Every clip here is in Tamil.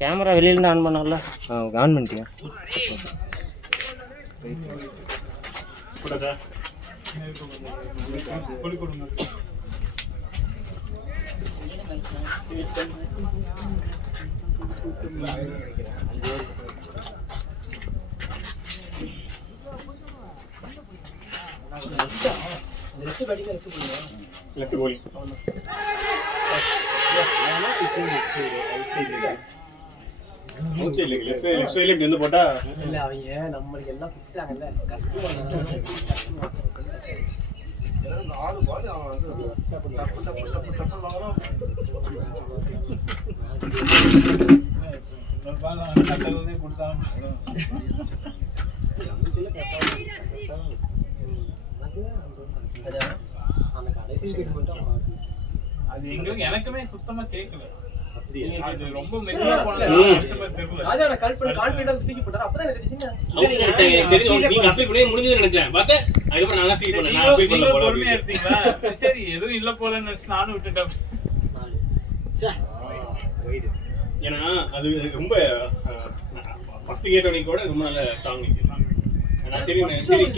கேமரா வெளியிலேருந்து ஆன் பண்ணல. ஆன் பண்ணிட்டியா? லெஃப்ட் கோலி லெஃப்ட் சைடுல இப்படி வந்து போட்டா இல்ல அவங்க நம்மளுக்கு எல்லாம் குடுத்தாங்கல்ல அந்த கடைசி அது எங்களுக்கு எனக்குமே சுத்தமா கேட்கல. அது ரொம்ப மெதுவா போனது. ராஜா நான் கால் பண்ணி கான்ஃபிடன்ஸ் தூக்கி போட்டாரு. அப்பதான் எனக்கு தெரிஞ்சுங்க. நீங்க அப்ளை பண்ணி முடிஞ்சதுன்னு நினைச்சேன். பார்த்தா அதுக்கப்புறம் நல்லா ஃபீல் பண்ணேன். நான் அப்ளை பண்ணல போல. பொறுமையா எடுத்தீங்களா? சரி எதுவும் இல்ல போலன்னு நினைச்சு நானும் விட்டுட்டேன். ஏன்னா அது ரொம்ப ஃபர்ஸ்ட் கேட்டவனே கூட ரொம்ப நல்ல சாங் இருக்கு. நான் சரி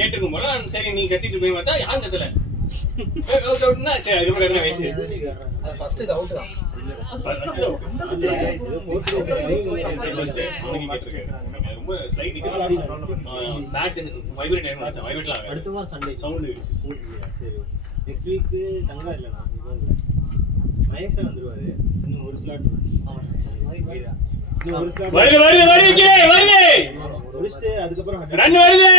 கேட்டுக்கும் போல சரி நீ கத்திட்டு போய் பார்த்தா யாரும் கத்தல. ஓகே ஓகேனா சரி அதுக்கப்புறம் என்ன வேஸ்ட். அது ஃபர்ஸ்ட் இது அவுட் தான். ரொம்ப ஸ்லைட் பேட் வைப்ரேட் ஆயிடுச்சு. வைப்ரேட்ல அடுத்த வாரம் சண்டே சவுண்ட் சரி. நெக்ஸ்ட் வீக் தங்கா இல்ல நான் மகேஷ் வந்துருவாரு. இன்னும் ஒரு ஸ்லாட் இன்னும் ஒரு ஸ்லாட் வருது முடிச்சிட்டு அதுக்கப்புறம் ரன் வருது.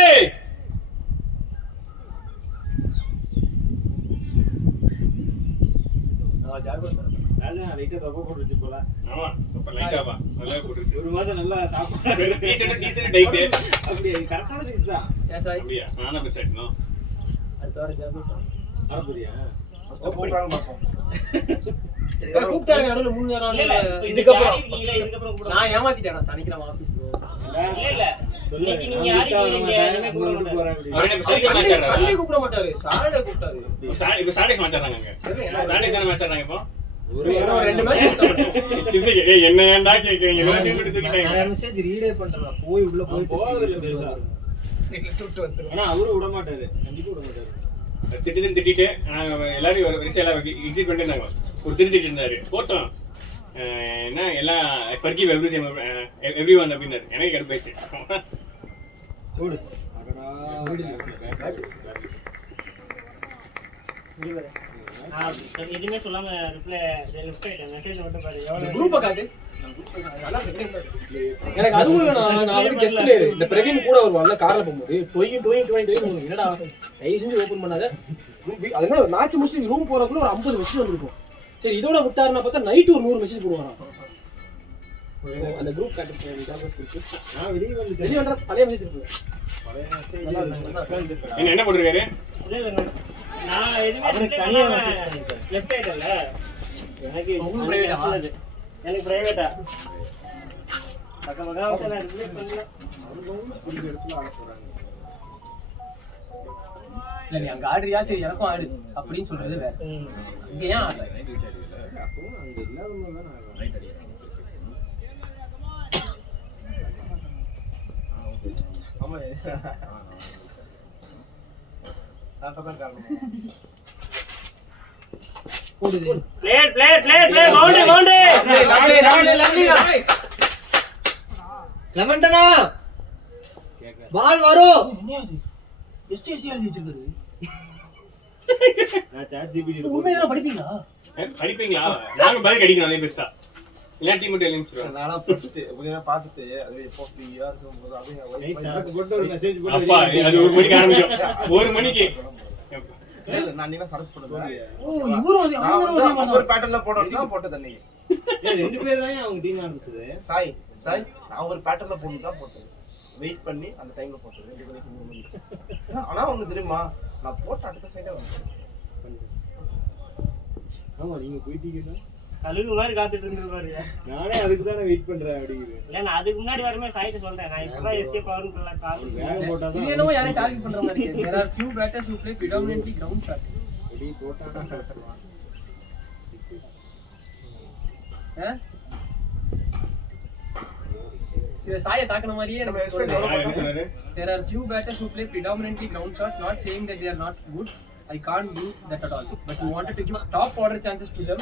ராஜா லைட்டா தப்பா போட்டுச்சு போல. ஆமா சூப்பர் லைட்டாவா நல்லா போட்டுச்சு. ஒரு மாசம் நல்லா சாப்பிடு. Decent diet. அப்படி கரெக்டான சைஸ் தான். எஸ் ஐ அப்படியே நானா மிஸ் ஆயிட்டேனோ. அடுத்த வாரம் ஜாபு ஆபரியா ஃபர்ஸ்ட் போறாங்க பாப்போம். கூப்பிட்டாங்க நடுவுல 3 நேரம் இல்ல இதுக்கப்புறம் இதுக்கப்புறம் கூட நான் ஏமாத்திட்டேன். சனிக்கிழமை ஆபீஸ் இல்ல இன்னைக்கு நீங்க யாரையும் கூப்பிட மாட்டாங்க. அவனே சைடுல மேட்ச் ஆடுறாங்க. சண்டே கூப்பிட மாட்டாரு. சாட்டர்டே கூப்பிட்டாரு. இப்போ சாட்டர்டே மேட்ச் ஆடுறாங்க. சாட்டர்டே மேட்ச் ஆடுறாங்க இப்போ. ஒரு 2 மேட்ச் இது என்ன ஏன்டா கேக்குறீங்க? எல்லாத்தையும் எடுத்துக்கிட்டேன். நான் மெசேஜ் ரீடே பண்றேன். போய் உள்ள போய் போவதில்லை பெருசா. ஆனா அவரு விட மாட்டாரு. கண்டிப்பா விட மாட்டாரு. திட்டிட்டு எல்லாரும் ஒரு வரிசை எல்லாம் எக்ஸிட் பண்ணிட்டு இருந்தாங்க. ஒரு திட்டிட்டு இருந்தாரு போட்டோம் என்ன எல்லாம் ஃபர்கிவ் எவ்ரி ஒன் அப்படின்னாரு. எனக்கு கடுப்பாயிடுச்சு. ஓடு எதுவுமே சொல்லாம ரிப்ளை லெஃப்ட் ஆயிட்டேன். மெசேஜ் மட்டும் பாரு. குரூப்பை காட்டு. எனக்கு அதுவும் நான் வந்து கெஸ்ட் பிளேயர். இந்த பிரவீன் கூட வருவான்ல கார்ல போகும்போது டொய் என்னடா தயவு செஞ்சு ஓபன் பண்ணாத. அதனால மேட்ச் முடிச்சு ரூம் போறதுக்குள்ள ஒரு 50 மெசேஜ் வந்திருக்கும். சரி இதோட விட்டாருன்னா பார்த்தா நைட் ஒரு 100 மெசேஜ் போடுவாராம். அந்த குரூப் காட்டு ஜாபஸ் குரூப். நான் வெளிய வந்து வெளிய வந்தா பழைய மெசேஜ் இருக்கு. பழைய மெசேஜ் என்ன போட்டுருக்காரு? இல்ல நான் எதுவுமே தனியா லெஃப்ட் ஆயிட்டேன்ல. எனக்கு பிரைவேட் எனக்கு பிரைவேட்டா பக்கம் பக்கம் நான் ரிப்ளை பண்ணல. புடிச்ச இடத்துல ஆட போறாங்க. இல்ல நீ அங்க ஆடுறியா சரி எனக்கும் ஆடு அப்படின்னு சொல்றது வேற. இங்க ஏன் ஆடுற? அப்போ அங்க இல்லாதவங்க தான் நான் ரைட் அடிக்கிறேன். ஆமா நான் தான் காரணம். போடுது. பிளே பவுண்டரி லெமன்டனா பால் வரும். என்னது எஸ்டிஎஸ்சி எழுதி வச்சிருக்காரு. நான் சாட் ஜிபிடி உண்மையா படிப்பீங்களா? படிப்பீங்களா? நாங்க பதில் அடிக்கிறோம் அதே பெருசா. எல்லா டீம் மட்டும் எழுதிச்சுருவாங்க. நானா பார்த்துட்டு அது எப்போ ஃப்ரீயா இருக்கும்போது அது எனக்கு போட்டு ஒரு மெசேஜ் போட்டு அப்பா அது 1 மணிக்கு ஆரம்பிக்கும். 1 மணிக்கு இல்ல நான் நீங்க சரக்கு போடுறேன். ஓ இவரும் அது நான் ஒரு பேட்டர்ன்ல போடணும்னா போட்டது அன்னைக்கு. ரெண்டு பேர் தான் அவங்க டீம் ஆரம்பிச்சது. சாய் நான் ஒரு பேட்டர்ன்ல போடணும் தான் போட்டது. வெயிட் பண்ணி அந்த டைம்ல போட்டது 2 மணிக்கு 3 மணிக்கு. ஆனா ஒண்ணு தெரியுமா நான் போட்ட அடுத்த சைடே வந்து ஆமா நீங்க போயிட்டீங்கன்னா கழுகு மாதிரி காத்துட்டு இருந்திருப்பாரு. நானே அதுக்கு தான் வெயிட் பண்றேன் அப்படிங்கிறது. இல்ல நான் அதுக்கு முன்னாடி வரமே சாயிட்டு சொல்றேன். நான் இப்பதான் எஸ்கேப் ஆகணும்ல கால் வேக போட்டா இது தான் என்னமோ யாரையும் டார்கெட் பண்ற மாதிரி இருக்கு. There are few batters who play predominantly ground shots. Ready போட்டா தான் கரெக்ட்டா. சாயை தாக்குன மாதிரியே நம்ம எனக்கு website தோணுது. develop என்ன சொன்னாரு? There are few batters who play predominantly ground shots, not saying that they are not good. I can't do that at all. But you wanted to give top order chances to them,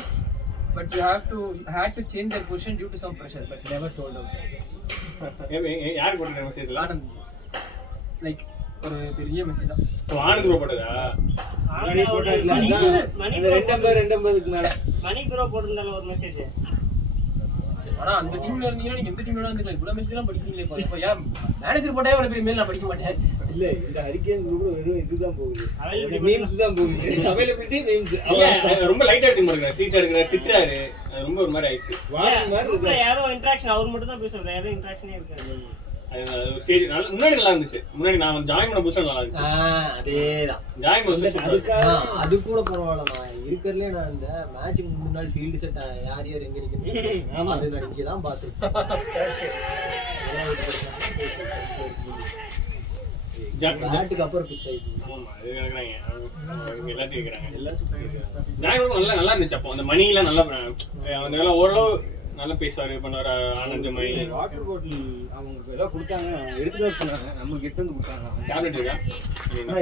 but you had to change their position due to some pressure, but never told out. யார் போட்டிருக்காங்க மெசேஜ்ல? ஆனந்த் லைக் ஒரு பெரிய மெசேஜ் தான். ஆனந்த் ப்ரோ போட்டதா? மணி போட்டாருல, மணி அந்த 250 மேல மணி ப்ரோ போட்டிருந்தால ஒரு மெசேஜ். ஆனா அந்த டீம்ல இருந்தீங்கன்னா நீங்க எந்த டீம்ல இருந்தீங்களா இவ்வளவு மெசேஜ் எல்லாம் படிக்கிறீங்களே இப்போ. இப்போ ஏன் மேனேஜர் போட்டே ஒரு பெரிய மேல் நான் படிக்க மாட்டேன். இல்ல இந்த ஹரிகேன் குரூப்ல வெறும் இதுதான் போகுது, Availability மீம்ஸ் தான் போகுது. அவைலபிலிட்டி மீம்ஸ் இல்ல, ரொம்ப லைட்டா எடுத்து மாட்டேங்கிறாரு. சீஸ் எடுக்கிறாரு, திட்டுறாரு. அது ரொம்ப ஒரு மாதிரி ஆயிடுச்சு. வாரம் மாதிரி குரூப்ல இருக்கு. யாரோ இன்டராக்ஷன் அவர் மட்டும் தான் பேசுறாரு, யாரும் இன்டராக்ஷனே இருக்காது. அது ஸ்டேஜ் முன்னாடி நல்லா இருந்துச்சு. முன்னாடி நான் ஜாயின் பண்ண புதுசுல நல்லா இருந்துச்சு. அதேதான். ஜாயின் பண்ண புதுசுல அதுக்காக அது கூட பரவாயில்ல. நான் இருக்கிறதுலே நான் இந்த மேட்சுக்கு முன்னாடி ஃபீல்டு செட் யார் யார் எங்க நிக்கணும் அது நான் இங்கே தான் பார்த்துருக்கேன். மேட்டுக்கு அப்புறம் பிச் ஆயிடுச்சு. ஆமா, இது கேக்குறாங்க. அவங்க எல்லாத்தையும் கேக்குறாங்க. ஜாயின் பண்ண நல்லா இருந்துச்சு. அப்போ அந்த மணி எல்லாம் நல்லா அந்த எல்லாம் ஓரளவு நல்லா பேசுவாரு, பண்ணுவாரு. ஆனந்த் மணி வாட்டர் பாட்டில் அவங்க ஏதோ கொடுத்தாங்க, எடுத்துட்டு வர சொன்னாங்க, நம்மளுக்கு எடுத்து வந்து கொடுத்தாங்க. டேப்லெட் இருக்கா?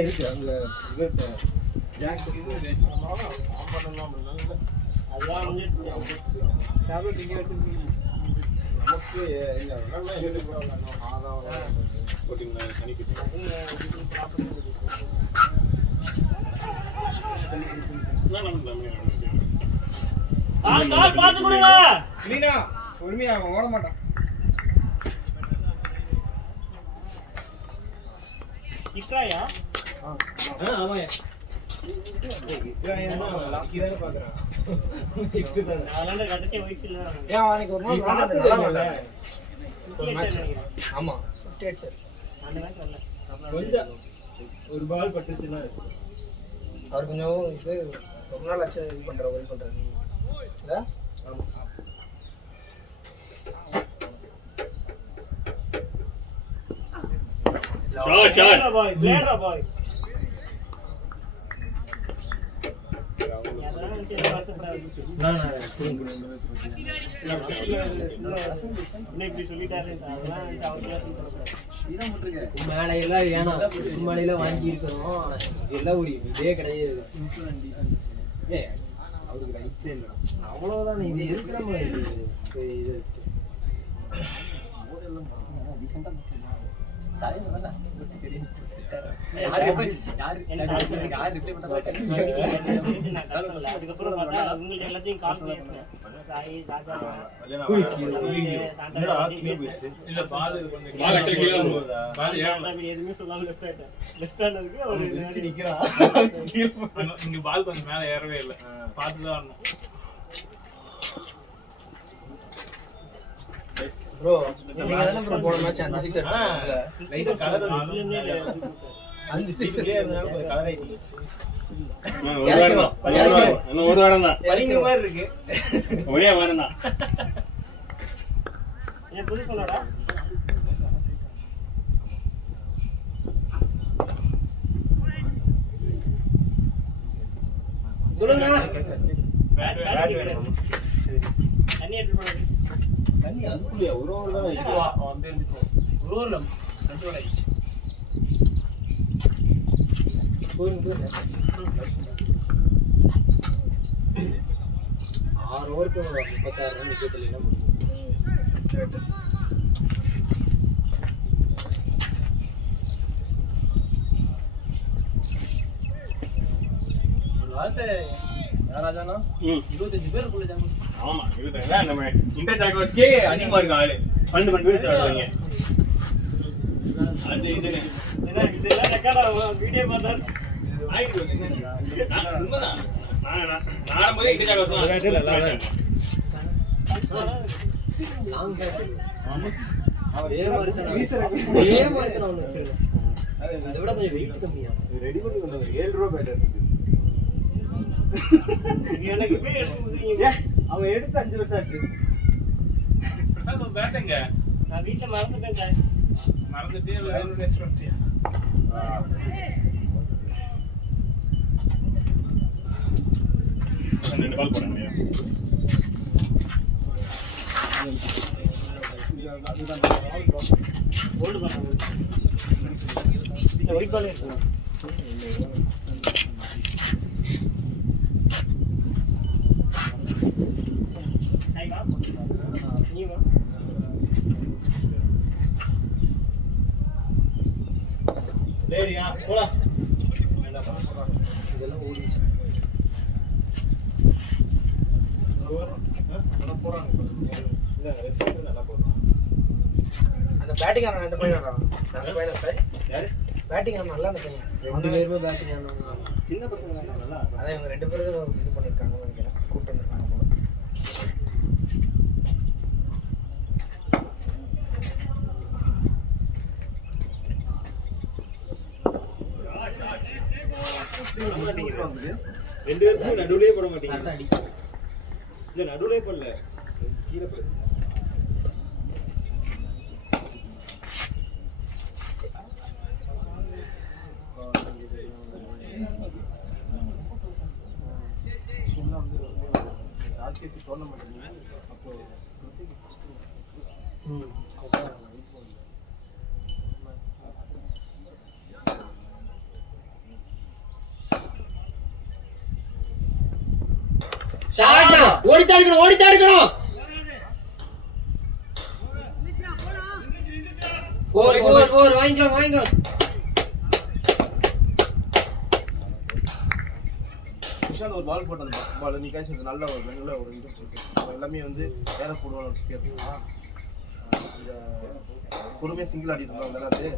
இருக்கு அங்க இவர்ட்ட ஜாக் அதுதான் முடிஞ்சிருச்சு. டேப்லெட் இங்கே வச்சிருக்கீங்க. நமக்கு இந்த உடம்புல எழுதி போடலாம், ஆதாரம் போட்டிங்களா? சனிக்கிட்டு கால் பாத்து கொடுங்க. இல்லைனா பொறுமையா அவன் ஓட மாட்டான். இக்ராயா ஆமாயா பாக்குறான். அதனால கடைசி ஒய்ஃப் இல்ல. ஏன் அவனுக்கு ஒரு நாள் விளையாடுறது நல்லா இல்ல. ஆமா அந்த மேட்ச் வரல. கொஞ்சம் ஒரு பால் பட்டுச்சுன்னா அவர் கொஞ்சம் இது ரொம்ப நாள் ஆச்சு இது பண்ற ஒர்க் பண்றாரு இல்ல. பிளேயரா பாய், பிளேயரா பாய். யாராவது சரி பாத்துட்டாரு. என்ன இப்படி சொல்லிட்டாரு, அதெல்லாம் அவர்கிட்ட சொல்லிட்டாரு. மேடையில ஏன்னா மேடையில வாங்கி இருக்கிறோம். இதெல்லாம் ஒரு இதே கிடையாது. அவருக்கு ரைட்ஸே இல்லை. அவ்வளவுதான். இது எதுக்கு நம்ம இது அதுக்கப்புறம் பார்த்தா உங்களுக்கு எல்லாத்தையும் கால் பேசுறேன். சாயி சாஜா இல்ல பால் கொஞ்சம் பால் actually கீழ வந்து பால் ஏறல. எதுவுமே சொல்லாம லெஃப்ட் ஹேண்டருக்கு ஒரு இங்க பால் கொஞ்சம் மேல ஏறவே இல்ல. பார்த்துதான் வரணும். ப்ரோ நீங்க தான ப்ரோ போன மேட்ச் 5 6 அடிச்சீங்க. லைட் கலர் அஞ்சு 6 ஒரு கலர் ஆயிடுச்சு. ஒரு வாரம் தான். பளிங்கு மாதிரி இருக்கு. ஒரே வாரம் தான். ஏன் புது சொன்னாடா? சொல்லுங்க. தண்ணி எடுத்து போடு. தண்ணி அதுக்குள்ளேயே ஒரு ஓவர் தான் இருக்கு. ஒரு ஊர்ல 2 ஓவர் ஆயிடுச்சு. போங்க 6 ஓவருக்கு 36 ரன் விக்கெட் இல்லைன்னா ஒரு வார்த்தை யாராஜானா 25 பேர் இருக்குள்ள ஜாமு. ஆமா, இதுதான் நம்ம இன்டர் ஜாக்கர்ஸ்க்கே அதிகமா இருக்கு ஆளு. 12 பேர் ஆடுவாங்க. அது இதுன்னு ஏன்னா இதெல்லாம் ரெக்கார்ட் ஆகும், வீடியோ பார்த்தா ஆயிட்டு உண்மைதான். நான் ஆடும்போது இன்டர் ஜாக்கர்ஸ் லாங் பேட் அதே மாதிரி தான் ஒன்று வச்சிருக்கேன். அதை விட கொஞ்சம் வெயிட் கம்மியா ரெடி பண்ணி கொண்டு வந்து 7 ரூபா பேட்டர் இருக்கு. எனக்கு போய் எடுத்து அவன் எடுத்து 5 வருஷம் ஆச்சு. பிரசாத் ஒரு பேட்டுங்க நான் வீட்டுல மறந்துட்டேன் சார். மறந்துட்டே ரெஸ்ட் பண்ணிட்டியா? ரெண்டு பால் போடுங்க. ஓல்டு பால் இந்த ஒயிட் பால் இருக்கு நீ வா டேடியா போலாம் இதெல்லாம் ஓடிச்சு நல்லா போடுறோம். அந்த பேட்டிங் ஆன ரெண்டு பையன் நல்ல பையனா சார் யாரு பேட்டிங் ஆன நல்லா அந்த பையன் ரெண்டு பேருமே பேட்டிங் ஆனவங்க. சின்ன பசங்க தான் நல்லா அதான் இவங்க ரெண்டு பேரும் இது பண்ணிருக்காங்கன்னு நினைக்கிறேன் கூப்பிட்டு வந்திருக்காங்க போல ரெண்டு பேருக்கும் நடுவுலயே போட மாட்டீங்க இல்ல நடுவுலயே போடல கீழே போடுங்க ராஜ்கேசி டோர்னமெண்ட் அப்போ ஓடித்தா எடுக்கணும் ஓவர் வாங்கிக்கோ விஷால் ஒரு பால் போட்டு அந்த பால் நீ கேட்ச் நல்ல ஒரு நல்ல ஒரு இன்ட்ரெஸ்ட் எல்லாமே வந்து வேலை போடுவாங்க கேட்பா இந்த பொறுமையாக சிங்கிள் ஆடிட்டு இருந்தாங்க அது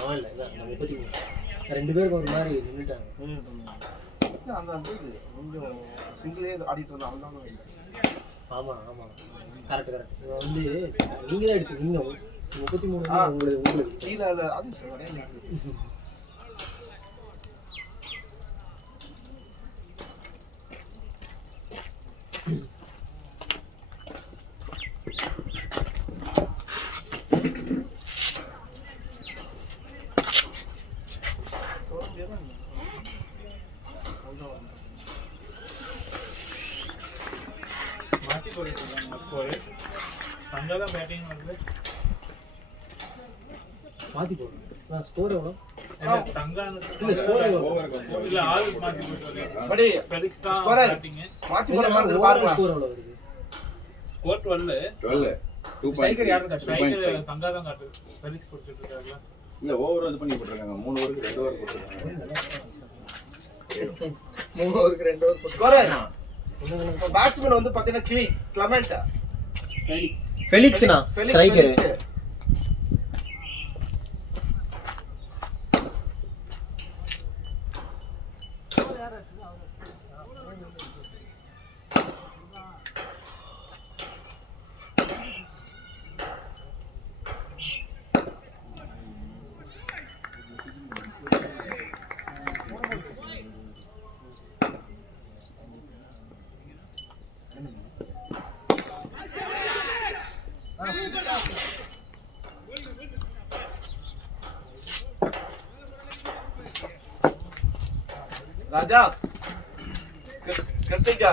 அவன் இல்லை இதான் நம்ம 33 ரெண்டு பேருக்கு ஒரு மாதிரி நின்றுட்டாங்க. அந்த அந்த இது கொஞ்சம் சிங்கிளே ஆடிட்டு இருந்தா அவன் தான் இல்லை ஆமாம் கரெக்ட் இவன் வந்து நீங்கள் தான் எடுத்துக்கீங்க 33 உங்களுக்கு கீழே அது நிறைய மாற்றி போயிட்டு அப்போது அங்கதான் பேட்டிங் வந்து மாற்றி போடுறேன் ஸ்கோர் எவ்வளோ தங்கான இல்லை ஸ்கோர் எவ்வளோ இல்ல ஆள் மாற்றி போயிட்டு படி ஃபெலிக்ஸ் தான் Scorer. பேட்டிங் மாற்றி போட மாதிரி பாருங்க ஸ்கோர் எவ்வளோ வருது ஸ்கோர் 12 ஸ்ட்ரைக்கர் யாரும் கஷ்டம் ஸ்ட்ரைக்கர் தங்கா தான் காட்டு ஃபெலிக்ஸ் கொடுத்துட்டு இருக்காங்க இல்ல ஓவர் இது பண்ணி போட்டுருக்காங்க 3 ஓவருக்கு 2 ஓவர் போட்டுருக்காங்க 3 ஓவருக்கு 2 ஓவர் ஸ்கோரர் இப்போ பேட்ஸ்மேன் வந்து பாத்தீங்கன்னா கிளமெண்ட் ஃபெலிக்ஸ்னா ஸ்ட்ரைக்கர் ராஜா கிருத்திகா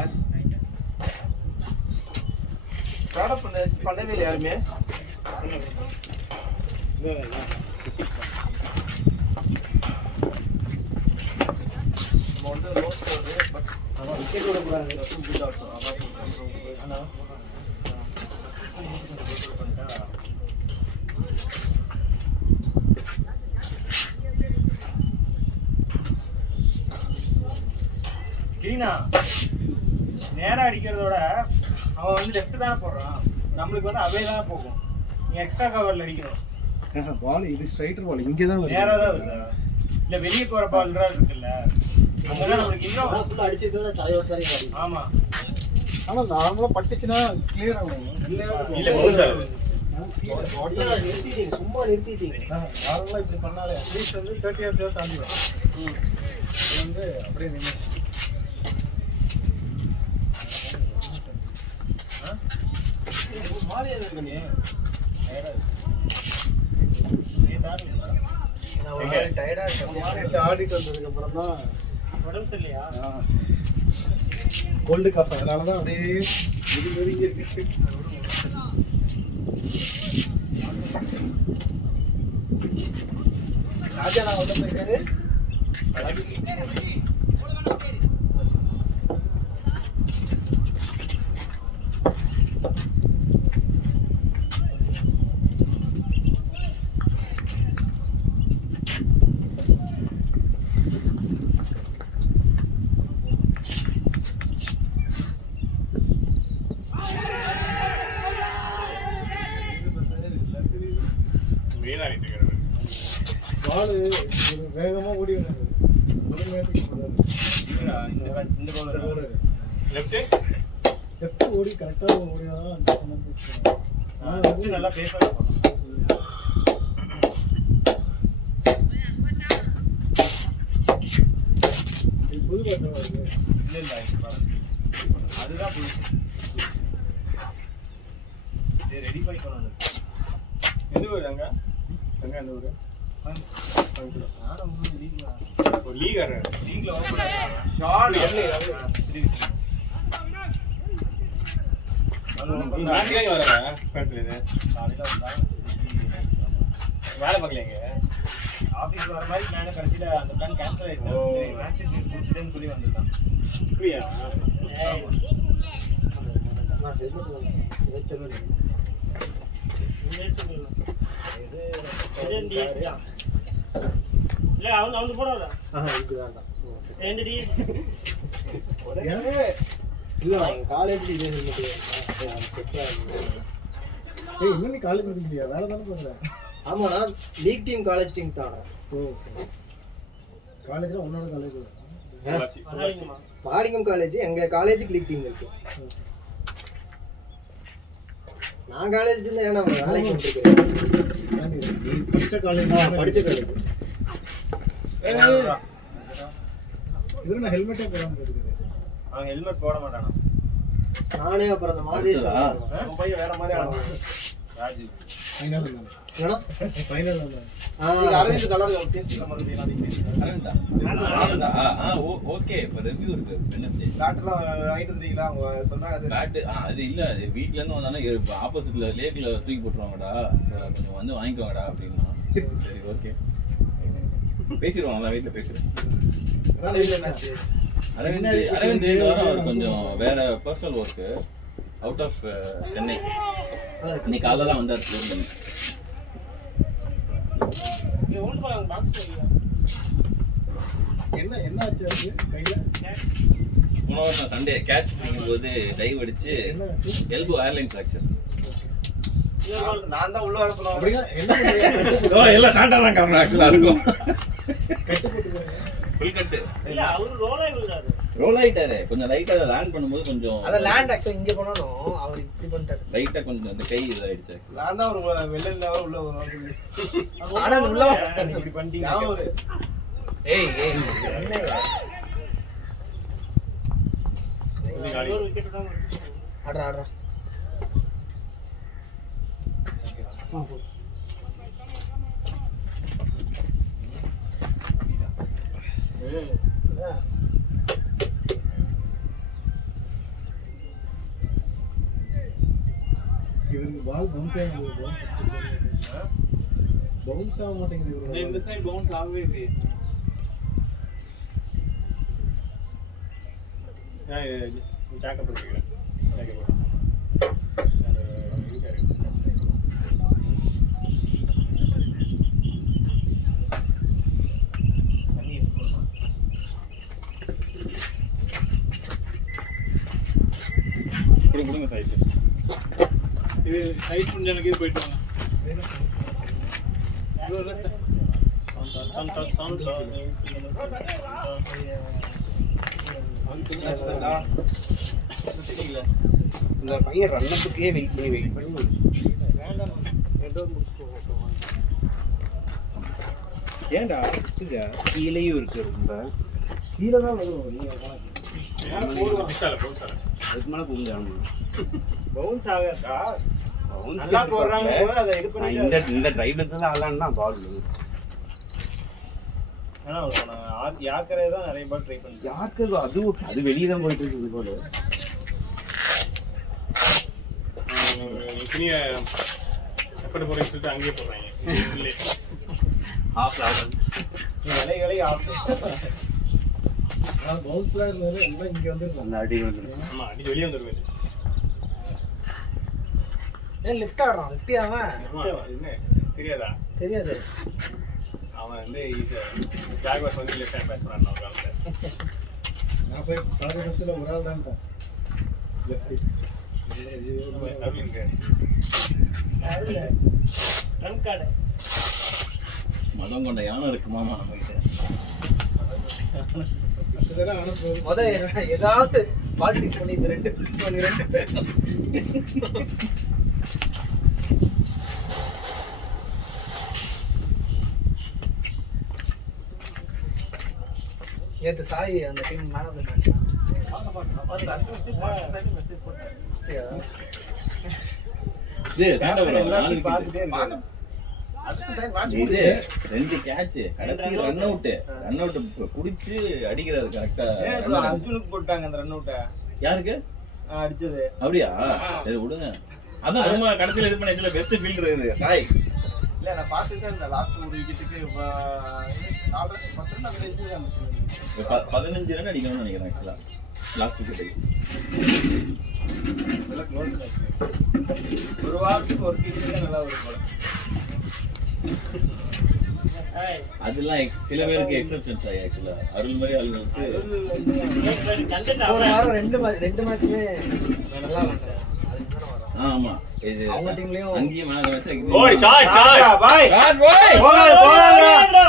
எஸ் பேடப் பண்ணவே இல்லை யாருமே நம்ம வந்து ரோஸ் வருது பட் விக்கெட் விட போகிறாங்க கிரீனா நேரா அடிக்கிறதோட அவன் வந்து லெஃப்ட் தானே போடுறான் நம்மளுக்கு வந்து அவே தானே போகும் நீ எக்ஸ்ட்ரா கவர்ல அடிக்கணும் பால் இது ஸ்ட்ரைட்டர் பால் இங்கே தான் நேரா தான் வருது இல்ல வெளியே போற பால்ன்றா இருக்குல்ல அங்கதான் நம்மளுக்கு இன்னும் ஃபுல்லாக அடிச்சிருக்கா தலைவர் தானே ஆடி ஆமா ஆனா நார்மலா பட்டுச்சுன்னா கிளியர் ஆகும் இல்ல போகுது நிறுத்திட்டீங்க சும்மா நிறுத்திட்டீங்க நார்மலா இப்படி பண்ணாலே அட்லீஸ்ட் வந்து 30 yards தாண்டி வரும் இது வந்து அப்படியே நின்று மாறியா இருக்கீங்க டயர்டா இருக்கு ஆடிட்டு வந்ததுக்கு அப்புறம் தான் உடம்பு சரியில்லையா கோல்டு காஃபி அதனால தான் அப்படியே இது நெருங்கி இருக்கு. ராஜா நான் உள்ள போயிருக்காரு. வீணாடிட்டு இருக்கிறாரு. பால் ஒரு வேகமாக ஓடி வராது. ஒரு நேரத்துக்கு போறாரு. இந்த பவுலர் லெஃப்ட் லெஃப்ட் ஓடி கரெக்டாக ஓடினாதான் அந்த சம்பந்தம் நல்லா பேசலாம். புது பாட்டு வருது. இல்ல அதுதான் புதுசு. ரெடி பண்ணி கொண்டு வந்து எந்த ஊர் அங்க எந்த ஊர் நானும் லீக்ல ஒரு லீகர் ஓபன் ஷார்ட் நாளைக்கு வரேன் இது வேலை பார்க்கலங்க ஆபீஸ் வர மாதிரி பிளான் கடைசியில அந்த பிளான் கேன்சல் ஆயிடுச்சு. சரி மேட்ச் கொடுத்துட்டேன்னு சொல்லி வந்துட்டான். அப்படியா நான் ஹெல்மெட் இல்ல அவங்க போடாத. இது வேண்டாம். ரெண்டு இல்ல காலேஜ் இதே ஹெல்மெட் செட் ஆகுது. ஏய் இன்னும் நீ காலேஜ் படிக்கலையா? வேற தானே பண்ற? ஆமாண்ணா, லீக் டீம் காலேஜ் டீம் தான். ஓகே. காலேஜ்ல உன்னோட காலேஜ் பாலிங்கம் காலேஜ் எங்க காலேஜுக்கு லீக் டீம் இருக்கு. நான் காலேஜ் இருந்தா ஏன்னா வேலைக்கு வந்துருக்கேன். படிச்ச காலேஜ் படிச்ச காலேஜ். இவரு நான் ஹெல்மெட்டே போடாம போயிருக்கேன். அவங்க ஹெல்மெட் போட மாட்டானா? நானே அப்புறம் அந்த மாதேஷ் அவன் பையன் வேற மாதிரி ஆடுவான். ராஜு ஃபைனல் தான். ஏன்னா ஃபைனல் தான். அரவிந்த் நல்லா இருக்கு. டேஸ்ட் நம்ம ஓகே. இப்போ ரிவ்யூ இருக்கு வெனஸ்டே. டாக்டர்லாம் வாங்கிட்டு வந்தீங்களா? அவங்க சொன்னாங்க பேட் அது இல்ல வீட்ல இருந்து வந்தானே ஆப்போசிட்ல லேக்ல தூக்கி போட்டுருவாங்கடா, கொஞ்சம் வந்து வாங்கிக்கோங்கடா அப்படின்னா. சரி ஓகே பேசிடுவாங்க, நான் வீட்டில் பேசுறேன். அரவிந்த் இந்த வாரம் அவர் கொஞ்சம் வேற personal work out of Chennai. இன்னைக்கு காலைல தான் வந்தார். என்ன ஆச்சு அது கையில? போன வருஷம் சண்டே கேட்ச் பிடிக்கும் போது டைவ் அடிச்சு எல்போ ஏர்லைன் ஃபிராக்சர். நான் தான் உள்ள வர சொன்னேன். அப்படினா என்ன பண்ணுவீங்க? எல்லாம் சாண்டா தான் காரணம் ஆக்சுவலா அதுக்கும். கட்டு போட்டுருவாங்க. ஃபுல் கட்டு. இல்ல அவரு ரோல் ஆகி விழுறாரு. ரோல் ஆயிட்டாரு. கொஞ்சம் லைட்டா லேண்ட் பண்ணும்போது கொஞ்சம் அத லேண்ட் ஆக்சுவலி இங்க பண்ணனும். அவர் இப்படி பண்ணிட்டாரு. லைட்டா கொஞ்சம் அந்த கை இதாயிடுச்சு. நான் தான் ஒரு வெள்ளல்ல உள்ள வரணும். ஆனா உள்ள இப்படி பண்ணிட்டீங்க. ஏய் ஒரு விக்கெட் தான் ஆடுறா. இவருக்கு பால் பவுன்ஸ் ஆக மாட்டேங்குது இவரு. இந்த சைடு பவுன்ஸ் ஆகவே இல்லையே. ஜாக்கெட் போட்டுக்கிறேன். கொடுங்க சைடு. இது சைட் முடிஞ்ச எனக்கு இது போயிட்டு வாங்க. இந்த பையன் ரன்னத்துக்கே வெயிட் பண்ணி ஏன்டா கீழேயும் இருக்கு. ரொம்ப கீழே தான் வரும். நீங்க அதுக்கு மேல புரிஞ்சாங்க. பவுன்ஸ் ஆகறதா நல்லா போடுறாங்க போது அதை இது பண்ணி இந்த டிரைவ்ல தான் ஆளான்னா பால் ஆனா நான் யாக்கரே தான் நிறைய பால் ட்ரை பண்ணேன். யாருக்கு அது வெளியே தான் போயிட்டு இருக்குது போல. இனிய எஃபர்ட் போறேன்னு சொல்லிட்டு அங்கேயே போடுறாங்க. இல்லை ஹாஃப் ஆகும். விலைகளை பவுன்ஸ்லாம் இருந்தாலும் எல்லாம் இங்க வந்து அந்த அடி வந்துடும். ஆமா அடி வெளியே வந்துருவேன். ஏன் லெஃப்ட் ஆடுறான்? லெஃப்டி அவன் என்ன தெரியாதா? தெரியாது. அவன் வந்து ஜாக்வாஸ் வந்து லெஃப்ட் ஹேண்ட் பேஸ் பண்ணான் ஒரு காலத்துல. நான் போய் பாதி பஸ்ல ஒரு ஆள் தான் மதம் கொண்ட யானை இருக்கு மாமா நம்ம கிட்ட. ஏதாவது பாலிடிக்ஸ் பண்ணி இந்த ரெண்டு பேரும் நேற்று சாய் அந்த team man of the match. இது 2 கேட்ச் கடைசி ரன் அவுட் குடிச்சு அடிக்கிறாரு கரெக்டா. அர்ஜுனுக்கு போட்டாங்க அந்த ரன் அவுட்ட. யாருக்கு அடிச்சது? அப்படியா? சரி விடுங்க. அதான் நம்ம கடைசியில இது பண்ணி பெஸ்ட் ஃபீல்டர் இது சாய். இல்ல நான் பார்த்துட்டேன் இந்த லாஸ்ட் ஒரு விக்கெட்டுக்கு 15 ரன் அடிக்கணும்னு நினைக்கிறேன் ஆக்சுவலா லாஸ்ட் விக்கெட்டுக்கு. ஒரு வாரத்துக்கு ஒரு கிரிக்கெட் நல்லா வரும் போல. அதெல்லாம் சில பேருக்கு எக்ஸெப்ஷன்ஸ் ஆகி ஆக்சுவலா அருள் மாதிரி ஆளுங்களுக்கு ஒரு வாரம் ரெண்டு மேட்சுமே நல்லா வந்தாங்க. ஆமா இது அவங்க டீம்லயும் அங்கேயும் மேட்ச் ஓய் ஷாட் பாய் போடா.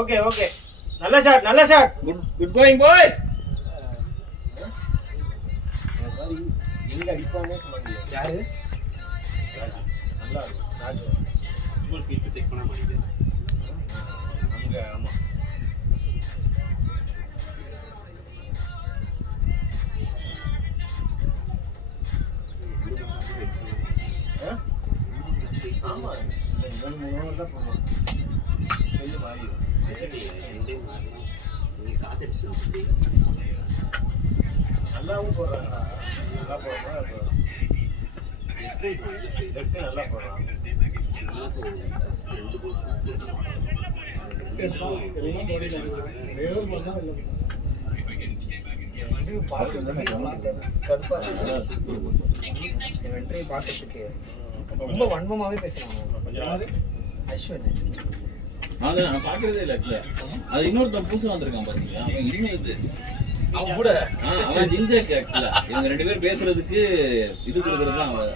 ஓகே ஓகே நல்ல ஷாட் குட் கோயிங் பாய்ஸ். எங்க அடிப்பானே சொல்லுங்க. யாரு? நல்லா இருக்கு ராஜு. ஃபுட்பால் ஃபீல்ட் செக் பண்ண மாட்டேங்குது அங்க. ஆமா ஆமா இந்த 3 ஓவர் தான் போடுவாங்க. செல்லு மாறி நல்லாவும் போடுறாங்கடா. நல்லா போடுறாங்க. நல்லா போடுறாங்க. பார்க்கறதுக்கு ரொம்ப வன்மமாவே பேசுறாங்க. அஸ்வின் நான் பாக்குறதே இல்ல ஆக்சுவலா. அது இன்னொருத்தன் புதுசா வந்திருக்கான் பாத்தீங்களா? அவன் இன்னும் அவன் கூட அவன் ஜிஞ்சர் ஆக்சுவலா. இவங்க 2 பேர் பேசுறதுக்கு இது கொடுக்கறது தான் அவன்.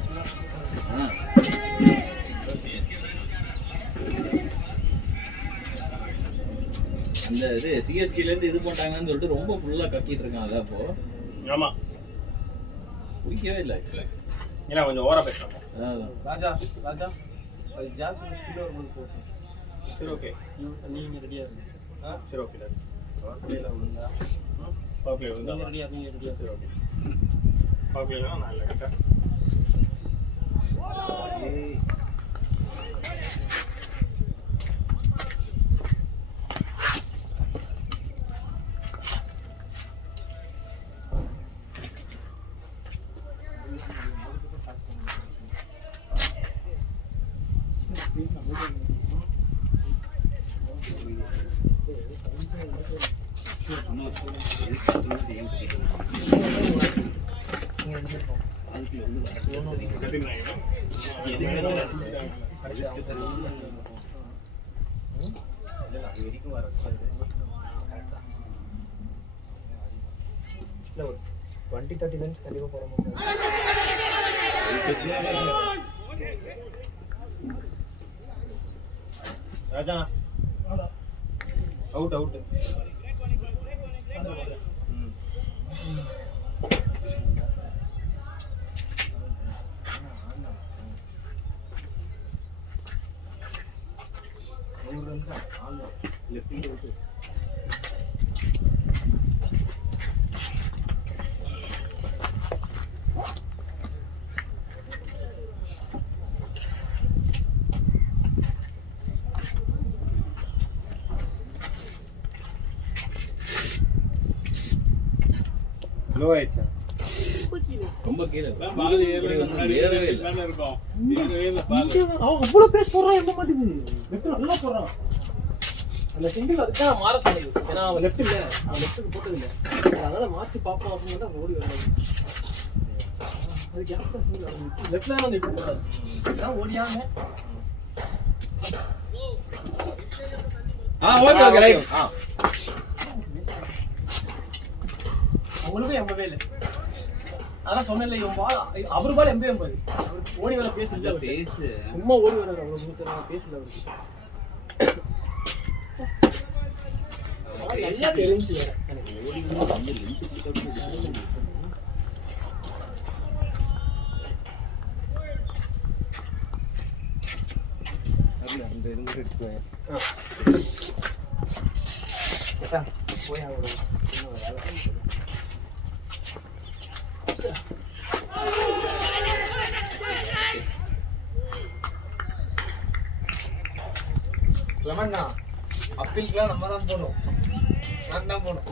அந்த இது சிஎஸ்கேல இருந்து இது போட்டாங்கன்னு சொல்லிட்டு ரொம்ப ஃபுல்லா கக்கிட்டு இருக்கான். அதான் அப்போ ஆமா பிடிக்கவே இல்லை ஆக்சுவலா. ஏன்னா கொஞ்சம் ஓவரா பேசுறாங்க. ராஜா அது ஜாஸ்தி ஸ்பீடா வரும்போது போகும். சரி ஓகே நீங்க ரெடியா இருங்க. சரி ஓகே பவர் விடுங்க. பாப்ளே வந்து நீங்க ரெடியா சரி ஓகே பாப்ளேனா நல்ல கரெக்டா. இல்ல ஒரு 20-30 ரன்ஸ் கண்டிப்பா போற மாதிரி. ராஜா அவுட் லோ ஆயிடுச்சா? ரொம்ப கீழே அதான் பால் ஏறவே முன்னாடி ஏறவே இல்லை. தானே இருக்கும். ஏறவே இல்லை பால். அவன் அவ்வளவு பேஸ் போடுறான், எந்த மாட்டேங்குது. லெஃப்ட் நல்லா போடுறான். அந்த சிங்கிள் அதுக்காக நான் மாற சொன்னது. ஏன்னா அவன் லெஃப்ட் இல்ல, அவன் லெஃப்ட்டுக்கு போட்டது இல்ல. அதனால மாத்தி பார்ப்போம் அப்படின்னு அவன் ஓடி வராது. அது கேப்ல சிங்கிள் அவன் லெஃப்ட்ல தான் வந்து இப்படி போடாது. அதான் ஓடியாங்க. Okay okay right. அவங்களுக்கும் எம்பவே இல்லை. அதான் சொன்னேன்ல, இவன் பால் அவர் பால் எம்பவே பாரு. அவர் ஓடி வர பேஸ் இல்லை, பேஸ் சும்மா ஓடி வர்றாரு. அவ்வளவு தூரத்துல பேசல அவருக்கு. நல்லா தெரிஞ்சு வேற எனக்கு ஓடி வந்து லென்த் பிடிச்சா அந்த இருந்து எடுத்து போய் அவரோட லெமன்னா அப்பீல்க்குலாம் நம்ம தான் போகணும், நான் தான் போகணும்.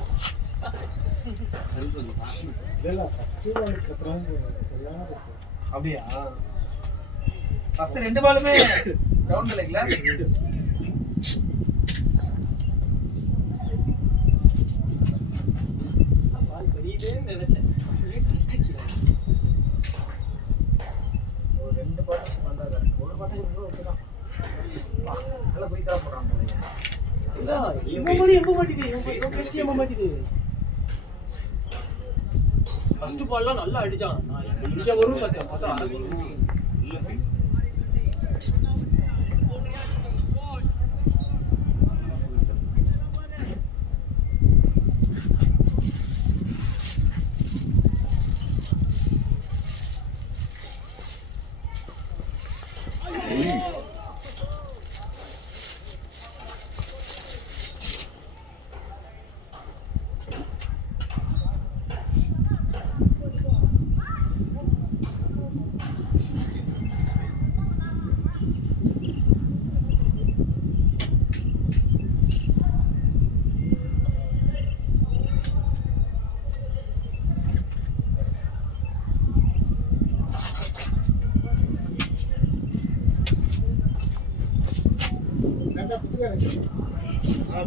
அப்படியா? First 2 பாலுமே round லெக்ல. பால் பெரியதுன்னு நினைச்சேன். ஒரு 2 பால் வந்தாங்க, ஒரு பாட்டை இன்னும் ஓகேதான். நல்லா குயிக்கா போறாங்க. ஃபர்ஸ்ட் பால்லாம் நல்லா அடிச்சான். இங்க வரும் பார்த்தா இல்ல பேஸ்